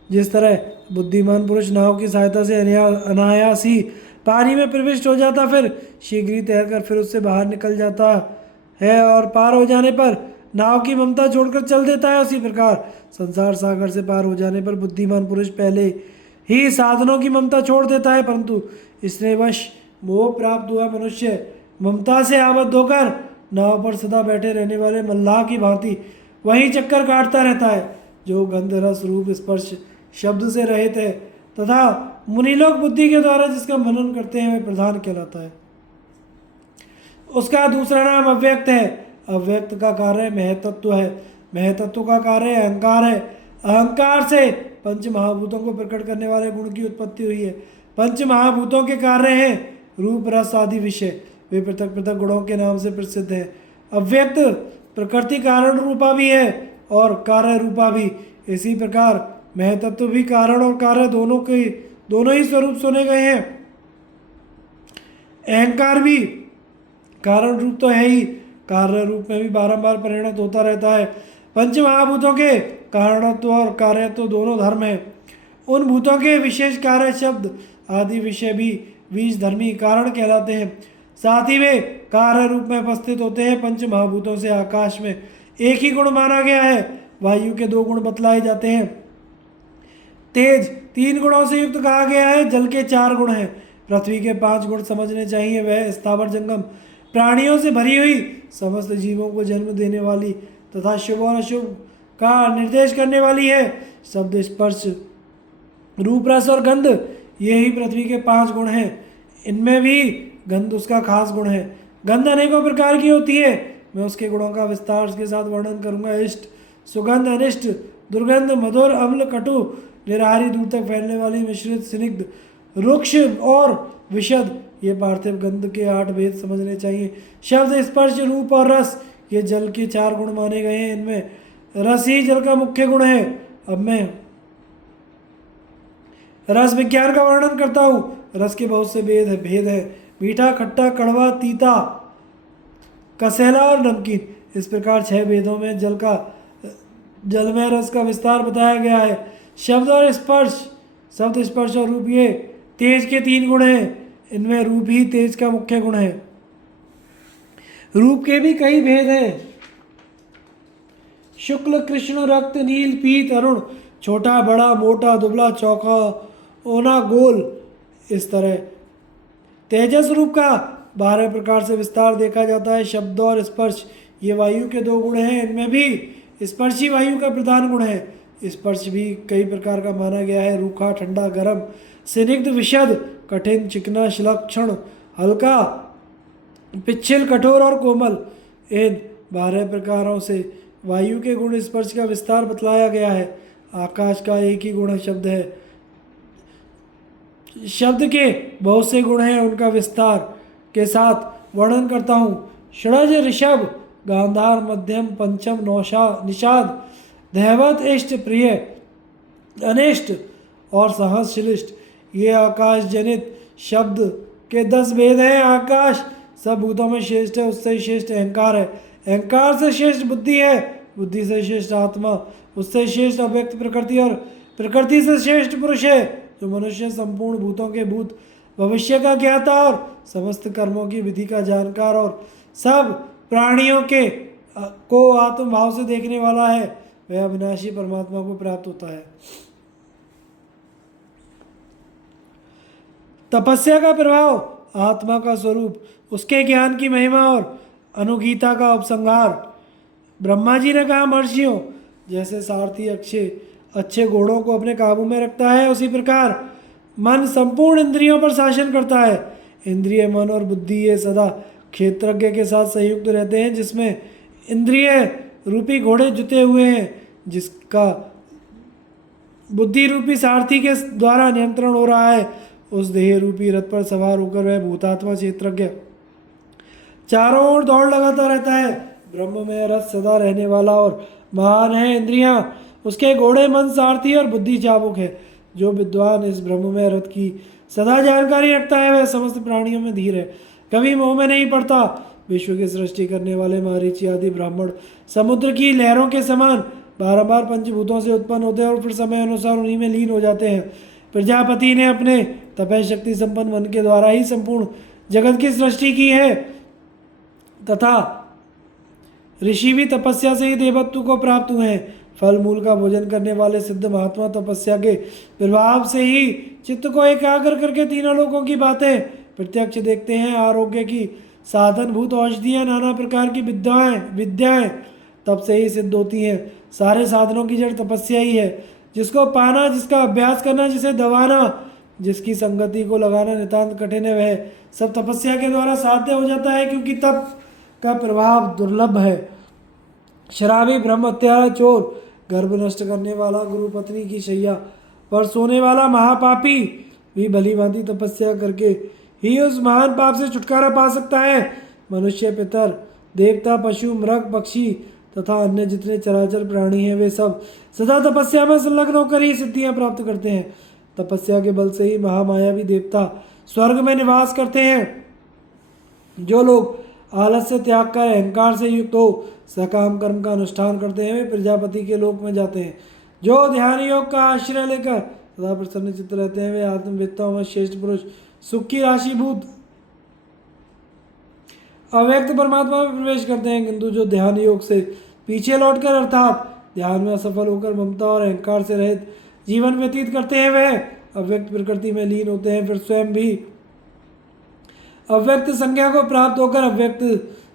जिस तरह बुद्धिमान पुरुष नाव की सहायता से अनायास ही पानी में प्रविष्ट हो जाता, फिर शीघ्र ही तैरकर फिर उससे बाहर निकल जाता है और पार हो जाने पर नाव की ममता छोड़कर चल देता है, उसी प्रकार संसार सागर से पार हो जाने पर बुद्धिमान पुरुष पहले ही साधनों की ममता छोड़ देता है। परंतु स्नेहवश मोह प्राप्त हुआ मनुष्य ममता से आबद्ध होकर नाव पर सदा बैठे रहने वाले मल्लाह की भांति वही चक्कर काटता रहता है, जो गंध रस रूप स्पर्श शब्द से रहित है तथा मुनिलोक बुद्धि के द्वारा जिसका मनन करते हैं वह प्रधान कहलाता है। उसका दूसरा नाम अव्यक्त है। अव्यक्त का कार्य महतत्व है, महतत्व का कार्य अहंकार है। अहंकार से पंच महाभूतों को प्रकट करने वाले गुण की उत्पत्ति हुई है। पंच महाभूतों के कार्य हैं रूप रस आदि विषय, वे पृथक पृथक गुणों के नाम से प्रसिद्ध है। अव्यक्त प्रकृति कारण रूपा भी है और कार्य रूपा भी। इसी प्रकार महतत्व भी कारण और कार्य दोनों ही स्वरूप सुने गए हैं। अहंकार भी कारण रूप तो है ही, कार्य रूप में भी बारंबार परिणत होता रहता है। पंच महाभूतों के कारणत्व और कार्यत्व दोनों धर्म है। उन भूतों के विशेष कार्य शब्द आदि विषय भी बीज धर्मी कारण कहलाते हैं। साथ ही वे कार्य रूप में उपस्थित होते हैं। पंच महाभूतों से आकाश में एक ही गुण माना गया है। वायु के 2 गुण बतलाए जाते हैं। तेज 3 गुणों से युक्त कहा गया है। जल के 4 गुण हैं। पृथ्वी के 5 गुण समझने चाहिए। वह स्थावर जंगम प्राणियों से भरी हुई समस्त जीवों को जन्म देने वाली तथा शुभ और अशुभ का निर्देश करने वाली है। शब्द स्पर्श रूप रस और गंध ये ही पृथ्वी के 5 गुण हैं। इनमें भी गंध उसका खास गुण है। गंध अनेकों प्रकार की होती है, मैं उसके गुणों का विस्तार के साथ वर्णन करूंगा। इष्ट, सुगंध, अनिष्ट, दुर्गंध, मधुर, अम्ल, कटु, निराहारी, दूर तक फैलने वाली, मिश्रित, स्निग्ध, रुक्ष और विशद, ये पार्थिव गंध के 8 भेद समझने चाहिए। शब्द स्पर्श रूप और रस ये जल के 4 गुण माने गए हैं। इनमें रस ही जल का मुख्य गुण है। अब मैं रस विज्ञान का वर्णन करता हूँ। रस के बहुत से भेद है, मीठा, खट्टा, कड़वा, तीता, कसैला और नमकीन। इस प्रकार 6 भेदों में जलमय रस का विस्तार बताया गया है। शब्द और स्पर्श, शब्द, स्पर्श और रूप, ये तेज के 3 गुण हैं। इनमें रूप ही तेज का मुख्य गुण है। रूप के भी कई भेद हैं, शुक्ल, कृष्ण, रक्त, नील, पीत, अरुण, छोटा, बड़ा, मोटा, दुबला, चौका, ओना, गोल। इस तरह तेजस रूप का 12 प्रकार से विस्तार देखा जाता है। शब्द और स्पर्श, ये वायु के 2 गुण हैं। इनमें भी स्पर्श ही वायु का प्रधान गुण है। स्पर्श भी कई प्रकार का माना गया है, रूखा, ठंडा, गर्म, स्निग्ध, विशद, कठिन, चिकना, श्लक्षण, हल्का, पिच्छल, कठोर और कोमल। इन 12 प्रकारों से वायु के गुण स्पर्श का विस्तार बतलाया गया है। आकाश का एक ही गुण शब्द है। शब्द के बहुत से गुण हैं, उनका विस्तार के साथ वर्णन करता हूँ। षडज, ऋषभ, गांधार, मध्यम, पंचम, निषाद, दैवत, इष्ट, प्रिय, अनिष्ट और सहस, श्लिष्ट। ये आकाश जनित शब्द के 10 भेद हैं। आकाश सब भूतों में श्रेष्ठ है, उससे श्रेष्ठ अहंकार है, अहंकार से श्रेष्ठ बुद्धि है, बुद्धि से श्रेष्ठ आत्मा, उससे श्रेष्ठ अव्यक्त प्रकृति और प्रकृति से श्रेष्ठ पुरुष है। जो मनुष्य संपूर्ण भूतों के भूत भविष्य का ज्ञाता और समस्त कर्मों की विधि का जानकार और सब प्राणियों को आत्म भाव से देखने वाला है, वह अविनाशी परमात्मा को प्राप्त होता है। तपस्या का प्रभाव, आत्मा का स्वरूप, उसके ज्ञान की महिमा और अनुगीता का उपसंहार। ब्रह्मा जी ने कहा, महर्षियों, जैसे सारथी अच्छे घोड़ों को अपने काबू में रखता है, उसी प्रकार मन संपूर्ण इंद्रियों पर शासन करता है। इंद्रिय, मन और बुद्धि ये सदा क्षेत्रज्ञ के साथ संयुक्त रहते हैं, जिसमें इंद्रिय रूपी घोड़े जुते हुए हैं, जिसका बुद्धि रूपी सारथी के द्वारा नियंत्रण हो रहा है। उस देह रूपी रथ पर सवार होकर वह भूतात्मा क्षेत्रज्ञ चारों ओर दौड़ लगाता रहता है। ब्रह्म में रथ सदा रहने वाला और महान है। इंद्रियां उसके घोड़े, मन सारथी और बुद्धि चाबुक है। जो विद्वान इस ब्रह्म में रथ की सदा जानकारी रखता है, वह समस्त प्राणियों में धीर है, कभी मोह में नहीं पड़ता। विश्व की सृष्टि करने वाले मारीची आदि ब्राह्मण समुद्र की लहरों के समान बारंबार पंचभूतों से उत्पन्न होते हैं और फिर समय अनुसार उन्हीं में लीन हो जाते हैं। प्रजापति ने अपने तपय शक्ति संपन्न मन के द्वारा ही संपूर्ण जगत की सृष्टि की है, तथा ऋषि भी तपस्या से ही देवत्व को प्राप्त हुए हैं। फल मूल का भोजन करने वाले सिद्ध महात्मा तपस्या के प्रभाव से ही चित्त को एकाग्र करके तीनों लोकों की बातें प्रत्यक्ष देखते हैं। आरोग्य की साधनभूत औषधियाँ, नाना प्रकार की विद्याएं तब से ही सिद्ध होती हैं। सारे साधनों की जड़ तपस्या ही है। जिसको पाना, जिसका अभ्यास करना, जिसे दबाना, जिसकी संगति को लगाना नितांत कठिन है, वह सब तपस्या के द्वारा साध्य हो जाता है, क्योंकि तप का प्रभाव दुर्लभ है। शराबी, ब्रह्म हत्यारा, चोर, गर्भ नष्ट करने वाला, गुरु पत्नी की शैया पर सोने वाला महापापी भी भली भांति तपस्या करके ही उस महान पाप से छुटकारा पा सकता है। मनुष्य, पितर, देवता, पशु, मृग, पक्षी तथा अन्य जितने चराचर प्राणी हैं, वे सब सदा तपस्या में संलग्न होकर ही सिद्धियां प्राप्त करते हैं। तपस्या के बल से ही महामायावी देवता स्वर्ग में निवास करते हैं। जो लोग आलस्य त्याग कर अहंकार से युक्त हो सकाम कर्म का अनुष्ठान करते हैं, वे प्रजापति के लोक में जाते हैं। जो ध्यान योग का आश्रय लेकर सदा प्रसन्न चित्त रहते हैं, वे आत्मवेत्ताओं में श्रेष्ठ पुरुष, सुख की राशिभूत अव्यक्त परमात्मा में प्रवेश करते हैं। किंतु जो ध्यान योग से पीछे लौटकर अर्थात ध्यान में असफल होकर ममता और अहंकार से रहित जीवन व्यतीत करते हैं, वह अव्यक्त प्रकृति में लीन होते हैं। फिर स्वयं भी अव्यक्त संज्ञा को प्राप्त होकर अव्यक्त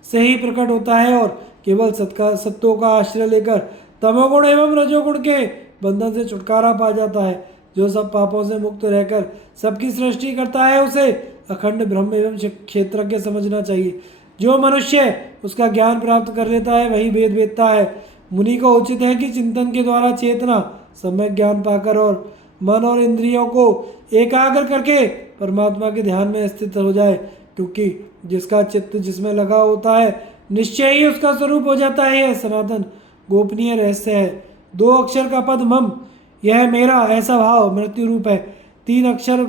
से ही प्रकट होता है और केवल सत्यों का आश्रय लेकर तमोगुण एवं रजोगुण के बंधन से छुटकारा पा जाता है। जो सब पापों से मुक्त रहकर सबकी सृष्टि करता है, उसे अखंड ब्रह्म एवं क्षेत्रज्ञ समझना चाहिए। जो मनुष्य उसका ज्ञान प्राप्त कर लेता है, वही वेद वेदता है। मुनि को उचित है कि चिंतन के द्वारा चेतना सम्यक ज्ञान पाकर और मन और इंद्रियों को एकाग्र करके परमात्मा के ध्यान में स्थित हो जाए, क्योंकि जिसका चित्त जिसमें लगा होता है, निश्चय ही उसका स्वरूप हो जाता है। यह सनातन गोपनीय रहस्य है। 2 अक्षर का पद मम, यह मेरा, ऐसा भाव मृत्यु रूप है। 3 अक्षर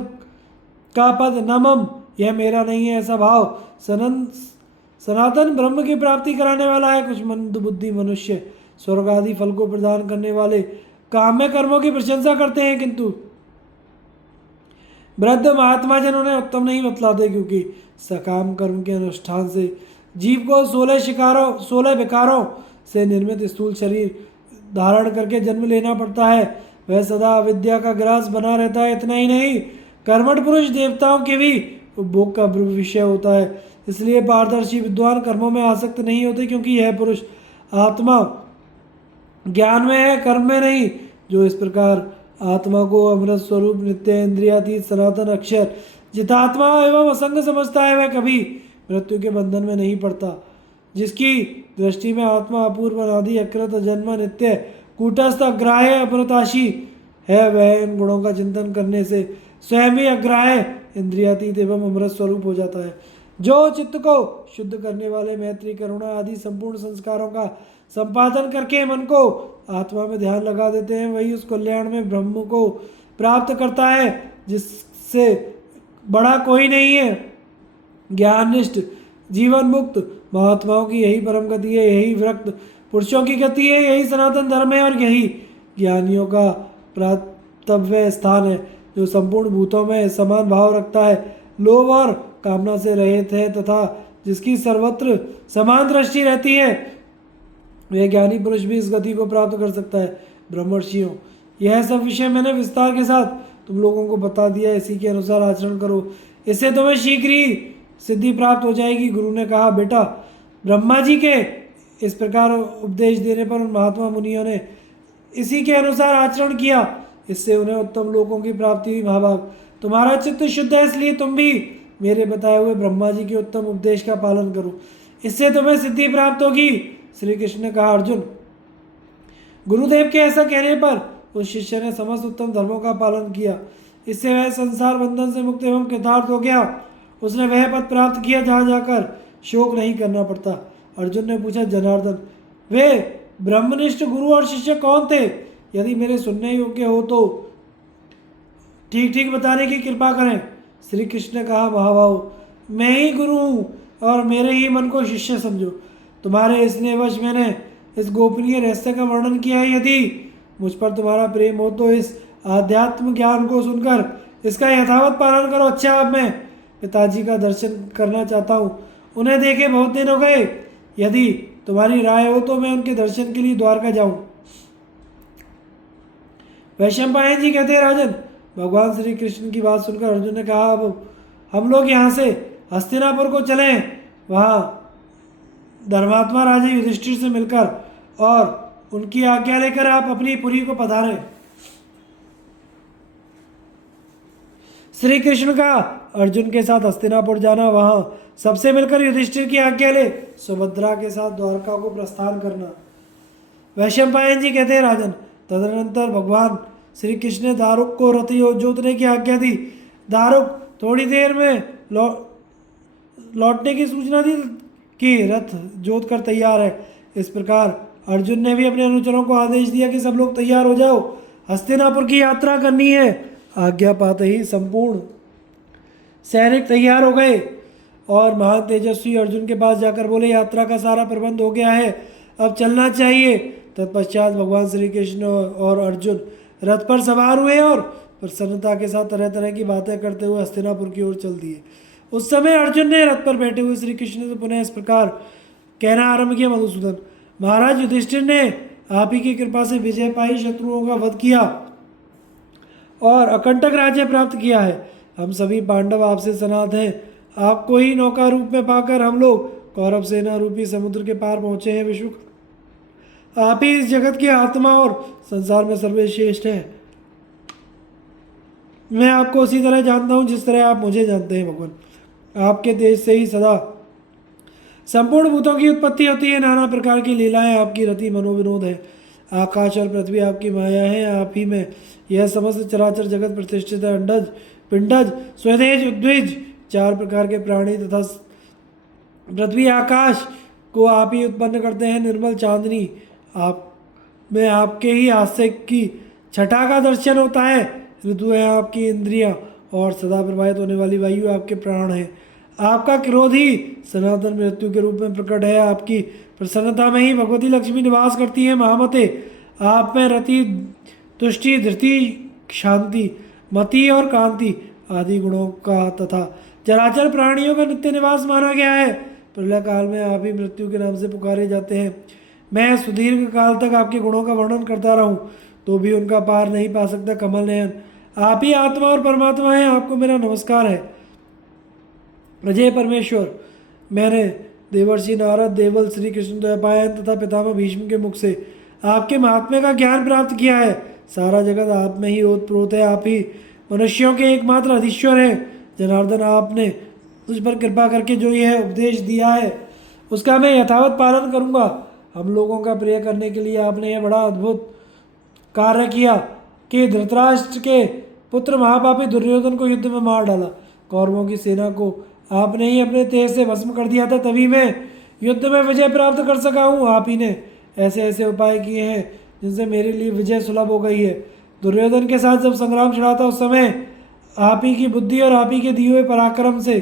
का पद नमम, यह मेरा नहीं है ऐसा भाव सनातन ब्रह्म की प्राप्ति कराने वाला है। कुछ मंदबुद्धि मनुष्य स्वर्ग आदि फल को प्रदान करने वाले काम्य कर्मों की प्रशंसा करते हैं, किंतु वृद्ध महात्मा जन उन्हें उत्तम नहीं बतलाते, क्योंकि सकाम कर्म के अनुष्ठान से जीव को 16 विकारों से निर्मित स्थूल शरीर धारण करके जन्म लेना पड़ता है। वह सदा अविद्या का ग्रास बना रहता है। इतना ही नहीं, कर्मठ पुरुष देवताओं के भी उपभोग का विषय होता है। इसलिए पारदर्शी विद्वान कर्मों में आसक्त नहीं होते, क्योंकि यह पुरुष आत्मा ज्ञान में है, कर्म में नहीं। जो इस प्रकार आत्मा को अमृत स्वरूप नित्य इंद्रियातीत सनातन अक्षर जितात्मा एवं असंग समझता है, वह कभी मृत्यु के बंधन में नहीं पड़ता। जिसकी दृष्टि में आत्मा अपूर्व अनादि अकृत जन्म नित्य कूटस्थ अग्राह्य अप्रताशी है, वह इन गुणों का चिंतन करने से स्वयं ही अग्राह्य इंद्रियातीत एवं अमृत स्वरूप हो जाता है। जो चित्त को शुद्ध करने वाले मैत्री करुणा आदि संपूर्ण संस्कारों का संपादन करके मन को आत्मा में ध्यान लगा देते हैं, वही उस कल्याण में ब्रह्म को प्राप्त करता है, जिससे बड़ा कोई नहीं है। ज्ञाननिष्ठ जीवन मुक्त महात्माओं की यही परम गति है, यही विरक्त पुरुषों की गति है, यही सनातन धर्म है, और यही ज्ञानियों का प्राप्तव्य स्थान है, जो संपूर्ण भूतों में समान भाव रखता है, लोभ और कामना से रहित है, तथा जिसकी सर्वत्र समान दृष्टि रहती है, वह ज्ञानी पुरुष भी इस गति को प्राप्त कर सकता है। ब्रह्मर्षियों, यह सब विषय मैंने विस्तार के साथ तुम लोगों को बता दिया, इसी के अनुसार आचरण करो, इससे तुम्हें शीघ्र ही सिद्धि प्राप्त हो जाएगी। गुरु ने कहा, बेटा, ब्रह्मा जी के इस प्रकार उपदेश देने पर उन महात्मा मुनियों ने इसी के अनुसार आचरण किया, इससे उन्हें उत्तम लोकों की प्राप्ति हुई। महाभाग, तुम्हारा चित्त शुद्ध है, इसलिए तुम भी मेरे बताए हुए ब्रह्मा जी के उत्तम उपदेश का पालन करो, इससे तुम्हें सिद्धि प्राप्त होगी। श्री कृष्ण ने कहा, अर्जुन, गुरुदेव के ऐसा कहने पर उस शिष्य ने समस्त उत्तम धर्मों का पालन किया, इससे वह संसार बंधन से मुक्त एवं कृतार्थ हो गया। उसने वह पद प्राप्त किया जहाँ जाकर शोक नहीं करना पड़ता। अर्जुन ने पूछा, जनार्दन, वे ब्रह्मनिष्ठ गुरु और शिष्य कौन थे? यदि मेरे सुनने योग्य हो तो ठीक ठीक बताने की कृपा करें। श्री कृष्ण ने कहा, महाभाव, मैं ही गुरु हूँ और मेरे ही मन को शिष्य समझो। तुम्हारे स्नेहवश मैंने इस गोपनीय रहस्य का वर्णन किया है। यदि मुझ पर तुम्हारा प्रेम हो तो इस आध्यात्म ज्ञान को सुनकर इसका यथावत पालन करो। अच्छा, अब मैं पिताजी का दर्शन करना चाहता हूँ, उन्हें देखे बहुत दिन हो गए। यदि तुम्हारी राय हो तो मैं उनके दर्शन के लिए द्वारका जाऊँ। वैशंपायन जी कहते हैं, राजन, भगवान श्री कृष्ण की बात सुनकर अर्जुन ने कहा, अब हम लोग यहाँ से हस्तिनापुर को चलें, वहाँ धर्मात्मा राजा युधिष्ठिर से मिलकर और उनकी आज्ञा लेकर आप अपनी पुरी को पधारें। श्री कृष्ण का अर्जुन के साथ हस्तिनापुर जाना, वहाँ सबसे मिलकर युधिष्ठिर की आज्ञा ले सुभद्रा के साथ द्वारका को प्रस्थान करना। वैशंपायन जी कहते हैं, राजन, तदनंतर भगवान श्री कृष्ण ने दारुक को रथ जोतने की आज्ञा दी। दारुक थोड़ी देर में लौटने की सूचना दी कि रथ जोत कर तैयार है। इस प्रकार अर्जुन ने भी अपने अनुचरों को आदेश दिया कि सब लोग तैयार हो जाओ, हस्तिनापुर की यात्रा करनी है। आज्ञा पाते ही संपूर्ण सैनिक तैयार हो गए और महान तेजस्वी अर्जुन के पास जाकर बोले, यात्रा का सारा प्रबंध हो गया है, अब चलना चाहिए। तत्पश्चात भगवान श्री कृष्ण और अर्जुन रथ पर सवार हुए और प्रसन्नता के साथ तरह तरह की बातें करते हुए हस्तिनापुर की ओर चल दिए। उस समय अर्जुन ने रथ पर बैठे हुए श्री कृष्ण से पुनः इस प्रकार कहना आरंभ किया, मधुसूदन, महाराज युधिष्ठिर ने आप ही की कृपा से विजय पाई, शत्रुओं का वध किया और अकंटक राज्य प्राप्त किया है। हम सभी पांडव आपसे सनात हैं। आपको ही नौका रूप में पाकर हम लोग कौरव सेना रूपी समुद्र के पार पहुंचे हैं। विश्व आप ही इस जगत की आत्मा और संसार में सर्वश्रेष्ठ हैं। मैं आपको उसी तरह जानता हूँ जिस तरह आप मुझे जानते हैं। भगवान, आपके देश से ही सदा संपूर्ण भूतों की उत्पत्ति होती है। नाना प्रकार की लीलाएं आपकी रति मनोविनोद है। आकाश और पृथ्वी आपकी माया है। आप ही में यह समस्त चराचर जगत प्रतिष्ठित है। अंडज, पिंडज, स्वदेज, उद्विज, 4 प्रकार के प्राणी तथा पृथ्वी आकाश को आप ही उत्पन्न करते हैं। निर्मल चांदनी आप में आपके ही हास्य की छटा का दर्शन होता है। ऋतु है आपकी इंद्रियां और सदा प्रवाहित होने वाली वायु आपके प्राण है। आपका क्रोध ही सनातन मृत्यु के रूप में प्रकट है। आपकी प्रसन्नता में ही भगवती लक्ष्मी निवास करती है। महामते, आप में रति, तुष्टि, धृति, शांति, मति और कांति आदि गुणों का तथा चराचर प्राणियों का नित्य निवास माना गया है। प्रलय काल में आप ही मृत्यु के नाम से पुकारे जाते हैं। मैं सुदीर्घ काल तक आपके गुणों का वर्णन करता रहूं तो भी उनका पार नहीं पा सकता। कमल नयन, आप ही आत्मा और परमात्मा हैं। आपको मेरा नमस्कार है। अजय परमेश्वर, मैंने देवर्षि नारद, देवल, श्री कृष्ण द्वैपायन तथा पितामह भीष्म के मुख से आपके महात्म्य का ज्ञान प्राप्त किया है। सारा जगत आप में ही ओतप्रोत है। आप ही मनुष्यों के एकमात्र अधीश्वर हैं। जनार्दन, आपने मुझ पर कृपा करके जो यह उपदेश दिया है उसका मैं यथावत पालन करूंगा। हम लोगों का प्रिय करने के लिए आपने यह बड़ा अद्भुत कार्य किया कि धृतराष्ट्र के पुत्र महापापी दुर्योधन को युद्ध में मार डाला। कौरवों की सेना को आपने ही अपने तेज से भस्म कर दिया था, तभी मैं युद्ध में विजय प्राप्त कर सका हूँ। आप ही ने ऐसे ऐसे उपाय किए हैं जिनसे मेरे लिए विजय सुलभ हो गई है। दुर्योधन के साथ जब संग्राम छिड़ा था उस समय आप ही की बुद्धि और आप ही के दिए हुए पराक्रम से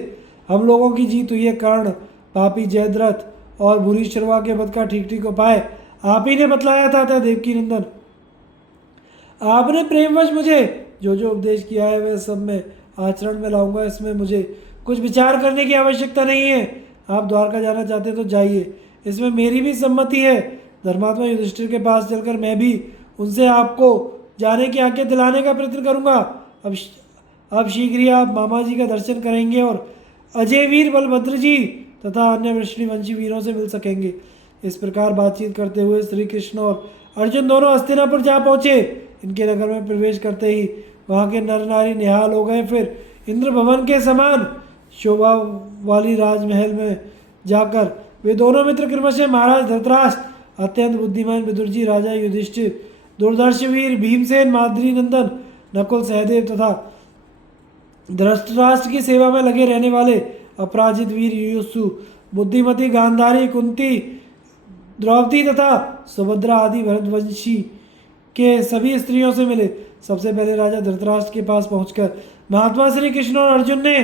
हम लोगों की जीत हुई है। कर्ण, पापी जयद्रथ और बुरी शर्वा के वध का ठीक ठीक उपाय आप ही ने बतलाया था। देवकी नंदन, आपने प्रेमवश मुझे जो जो उपदेश किया है वह सब मैं आचरण में लाऊंगा। इसमें मुझे कुछ विचार करने की आवश्यकता नहीं है। आप द्वारका जाना चाहते तो जाइए, इसमें मेरी भी सम्मति है। धर्मात्मा युधिष्ठिर के पास चलकर मैं भी उनसे आपको जाने की आज्ञा दिलाने का प्रयत्न करूंगा। अब शीघ्र ही आप मामा जी का दर्शन करेंगे और अजय वीर बलभद्र जी तथा अन्य वृष्णिवंशी वीरों से मिल सकेंगे। इस प्रकार बातचीत करते हुए श्री कृष्ण और अर्जुन दोनों हस्तिनापुर जा पहुँचे। इनके नगर में प्रवेश करते ही वहाँ के नर नारी निहाल हो गए। फिर इंद्र भवन के समान शोभा वाली राजमहल में जाकर वे दोनों मित्र क्रमशः महाराज धृतराष्ट्र, अत्यंत बुद्धिमान विदुर जी, राजा युधिष्ठिर, दुर्धर्षवीर भीमसेन, माद्री नंदन नकुल, सहदेव तथा धृतराष्ट्र की सेवा में लगे रहने वाले अपराजित वीर युयुत्सु, बुद्धिमती गांधारी, कुंती, द्रौपदी तथा सुभद्रा आदि भरतवंशी के सभी स्त्रियों से मिले। सबसे पहले राजा धृतराष्ट्र के पास पहुंचकर महात्मा श्री कृष्ण और अर्जुन ने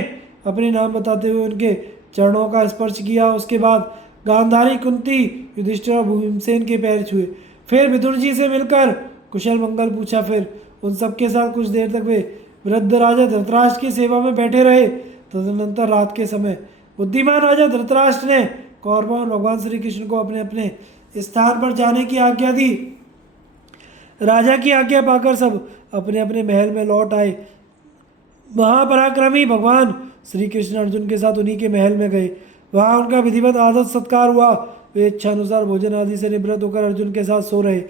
अपने नाम बताते हुए उनके चरणों का स्पर्श किया। उसके बाद गांधारी, कुंती, युधिष्ठिर और भीमसेन के पैर छुए। फिर विदुर जी से मिलकर कुशल मंगल पूछा। फिर उन सबके साथ कुछ देर तक वे वृद्ध राजा धृतराष्ट्र की सेवा में बैठे रहे। तदनंतर रात के समय बुद्धिमान राजा धृतराष्ट्र ने कौरवों और भगवान श्री कृष्ण को अपने अपने स्थान पर जाने की आज्ञा दी। राजा की आज्ञा पाकर सब अपने अपने महल में लौट आए। महापराक्रमी भगवान श्री कृष्ण अर्जुन के साथ उन्हीं के महल में गए। वहाँ उनका विधिवत आदर सत्कार हुआ। वे इच्छा अनुसार भोजन आदि से निवृत्त होकर अर्जुन के साथ सो रहे।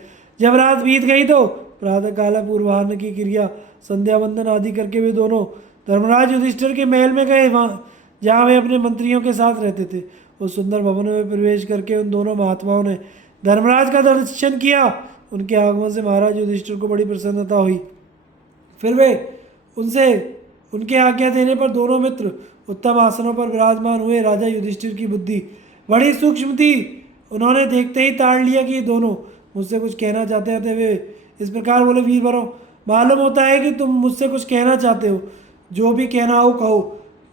जब रात बीत गई तो प्रातः काल पूर्वाह्न की क्रिया, संध्या वंदन आदि करके वे दोनों धर्मराज युधिष्ठिर के महल में गए, वहाँ जहाँ वे अपने मंत्रियों के साथ रहते थे। उस सुंदर भवन में प्रवेश करके उन दोनों महात्माओं ने धर्मराज का दर्शन किया। उनके आगमन से महाराज युधिष्ठिर को बड़ी प्रसन्नता हुई। फिर वे उनसे उनके आज्ञा देने पर दोनों मित्र उत्तम आसनों पर विराजमान हुए। राजा युधिष्ठिर की बुद्धि बड़ी सूक्ष्म थी। उन्होंने देखते ही ताड़ लिया कि ये दोनों मुझसे कुछ कहना चाहते हैं। वे इस प्रकार बोले, वीरवरों, मालूम होता है कि तुम मुझसे कुछ कहना चाहते हो। जो भी कहना हो कहो,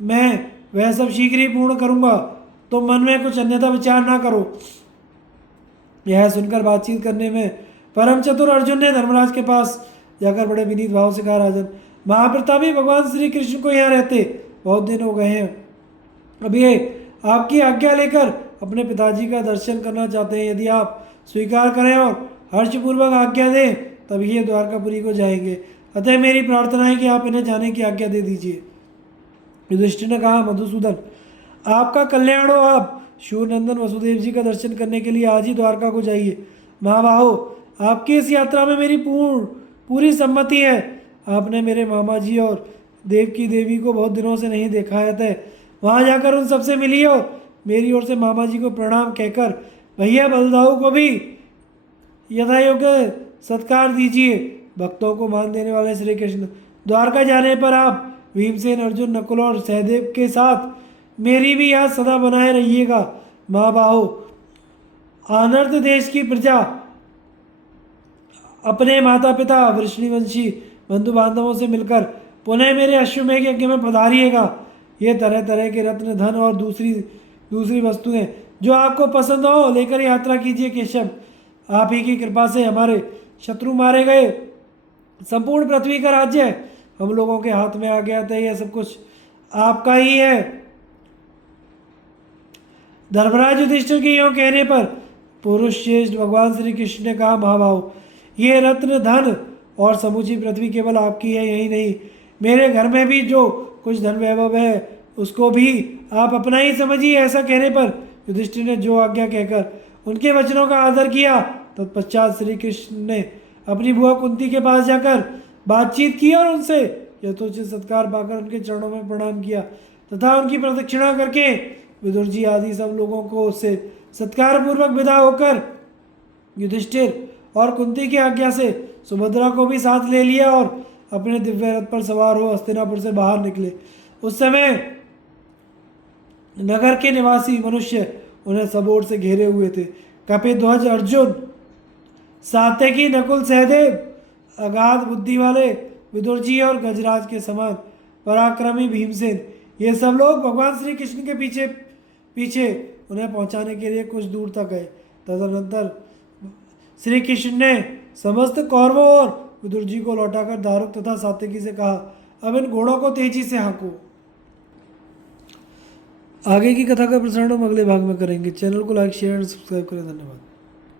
मैं वह सब शीघ्र ही पूर्ण करूँगा। तो मन में कुछ अन्यथा विचार ना करो। यह सुनकर बातचीत करने में परम चतुर अर्जुन ने धर्मराज के पास जाकर बड़े विनीत भाव से कहा, राजन, महाप्रतापी भगवान श्री कृष्ण को यहाँ रहते बहुत दिन हो गए हैं। अब ये आपकी आज्ञा लेकर अपने पिताजी का दर्शन करना चाहते हैं। यदि आप स्वीकार करें और हर्षपूर्वक आज्ञा दें तभी ये द्वारकापुरी को जाएंगे। अतः मेरी प्रार्थना है कि आप इन्हें जाने की आज्ञा दे दीजिए। युधिष्ठिर ने कहा, मधुसूदन, आपका कल्याण हो। आप शूरनंदन वसुदेव जी का दर्शन करने के लिए आज ही द्वारका को जाइए। महाबाहो, आपकी इस यात्रा में मेरी पूरी सम्मति है। आपने मेरे मामा जी और देवकी देवी को बहुत दिनों से नहीं देखा है, तय वहाँ जाकर उन सबसे मिलिए और मेरी ओर से मामा जी को प्रणाम कहकर भैया बलदाऊ को भी यथायोग्य सत्कार दीजिए। भक्तों को मान देने वाले श्री कृष्ण, द्वारका जाने पर आप भीमसेन, अर्जुन, नकुल और सहदेव के साथ मेरी भी याद सदा बनाए रहिएगा। महाबाहो, अनर्थ देश की प्रजा अपने माता पिता वृष्णिवंशी बंधु बांधवों से मिलकर पुनः मेरे अश्वमेघ यज्ञ में पधारिएगा। ये तरह तरह के रत्न, धन और दूसरी दूसरी वस्तुएं जो आपको पसंद हो लेकर यात्रा कीजिए केशव। आप ही की कृपा से हमारे शत्रु मारे गए, संपूर्ण पृथ्वी का राज्य हम लोगों के हाथ में आ गया था, यह सब कुछ आपका ही है। धर्मराज युधिष्ठिर के यों कहने पर पुरुष श्रेष्ठ भगवान श्री कृष्ण ने कहा, महाभाव, ये रत्न, धन और समूची पृथ्वी केवल आपकी है, यही नहीं मेरे घर में भी जो कुछ धन वैभव है उसको भी आप अपना ही समझिए। ऐसा कहने पर युधिष्ठिर ने जो आज्ञा कहकर उनके वचनों का आदर किया, तत्पश्चात श्री कृष्ण ने अपनी बुआ कुंती के पास जाकर बातचीत की और उनसे यथोचित सत्कार पाकर उनके चरणों में प्रणाम किया तथा उनकी प्रदक्षिणा करके विदुर जी आदि सब लोगों को उससे सत्कार पूर्वक विदा होकर युधिष्ठिर और कुंती की आज्ञा से सुभद्रा को भी साथ ले लिया और अपने दिव्य रथ पर सवार हो हस्तिनापुर से बाहर निकले। उस समय नगर के निवासी मनुष्य उन्हें सब ओर से घेरे हुए थे। कपिध्वज अर्जुन, सात्यकी, नकुल, सहदेव, अगाध बुद्धि वाले विदुर जी और गजराज के समान पराक्रमी भीमसेन, ये सब लोग भगवान श्री कृष्ण के पीछे पीछे उन्हें पहुंचाने के लिए कुछ दूर तक गए। तदनंतर श्री कृष्ण ने समस्त कौरवों और विदुर जी को लौटाकर दारुक तथा सात्यकी से कहा, अब इन घोड़ों को तेजी से हाँको। आगे की कथा का प्रसारण हम अगले भाग में करेंगे। चैनल को लाइक, शेयर और सब्सक्राइब करें। धन्यवाद।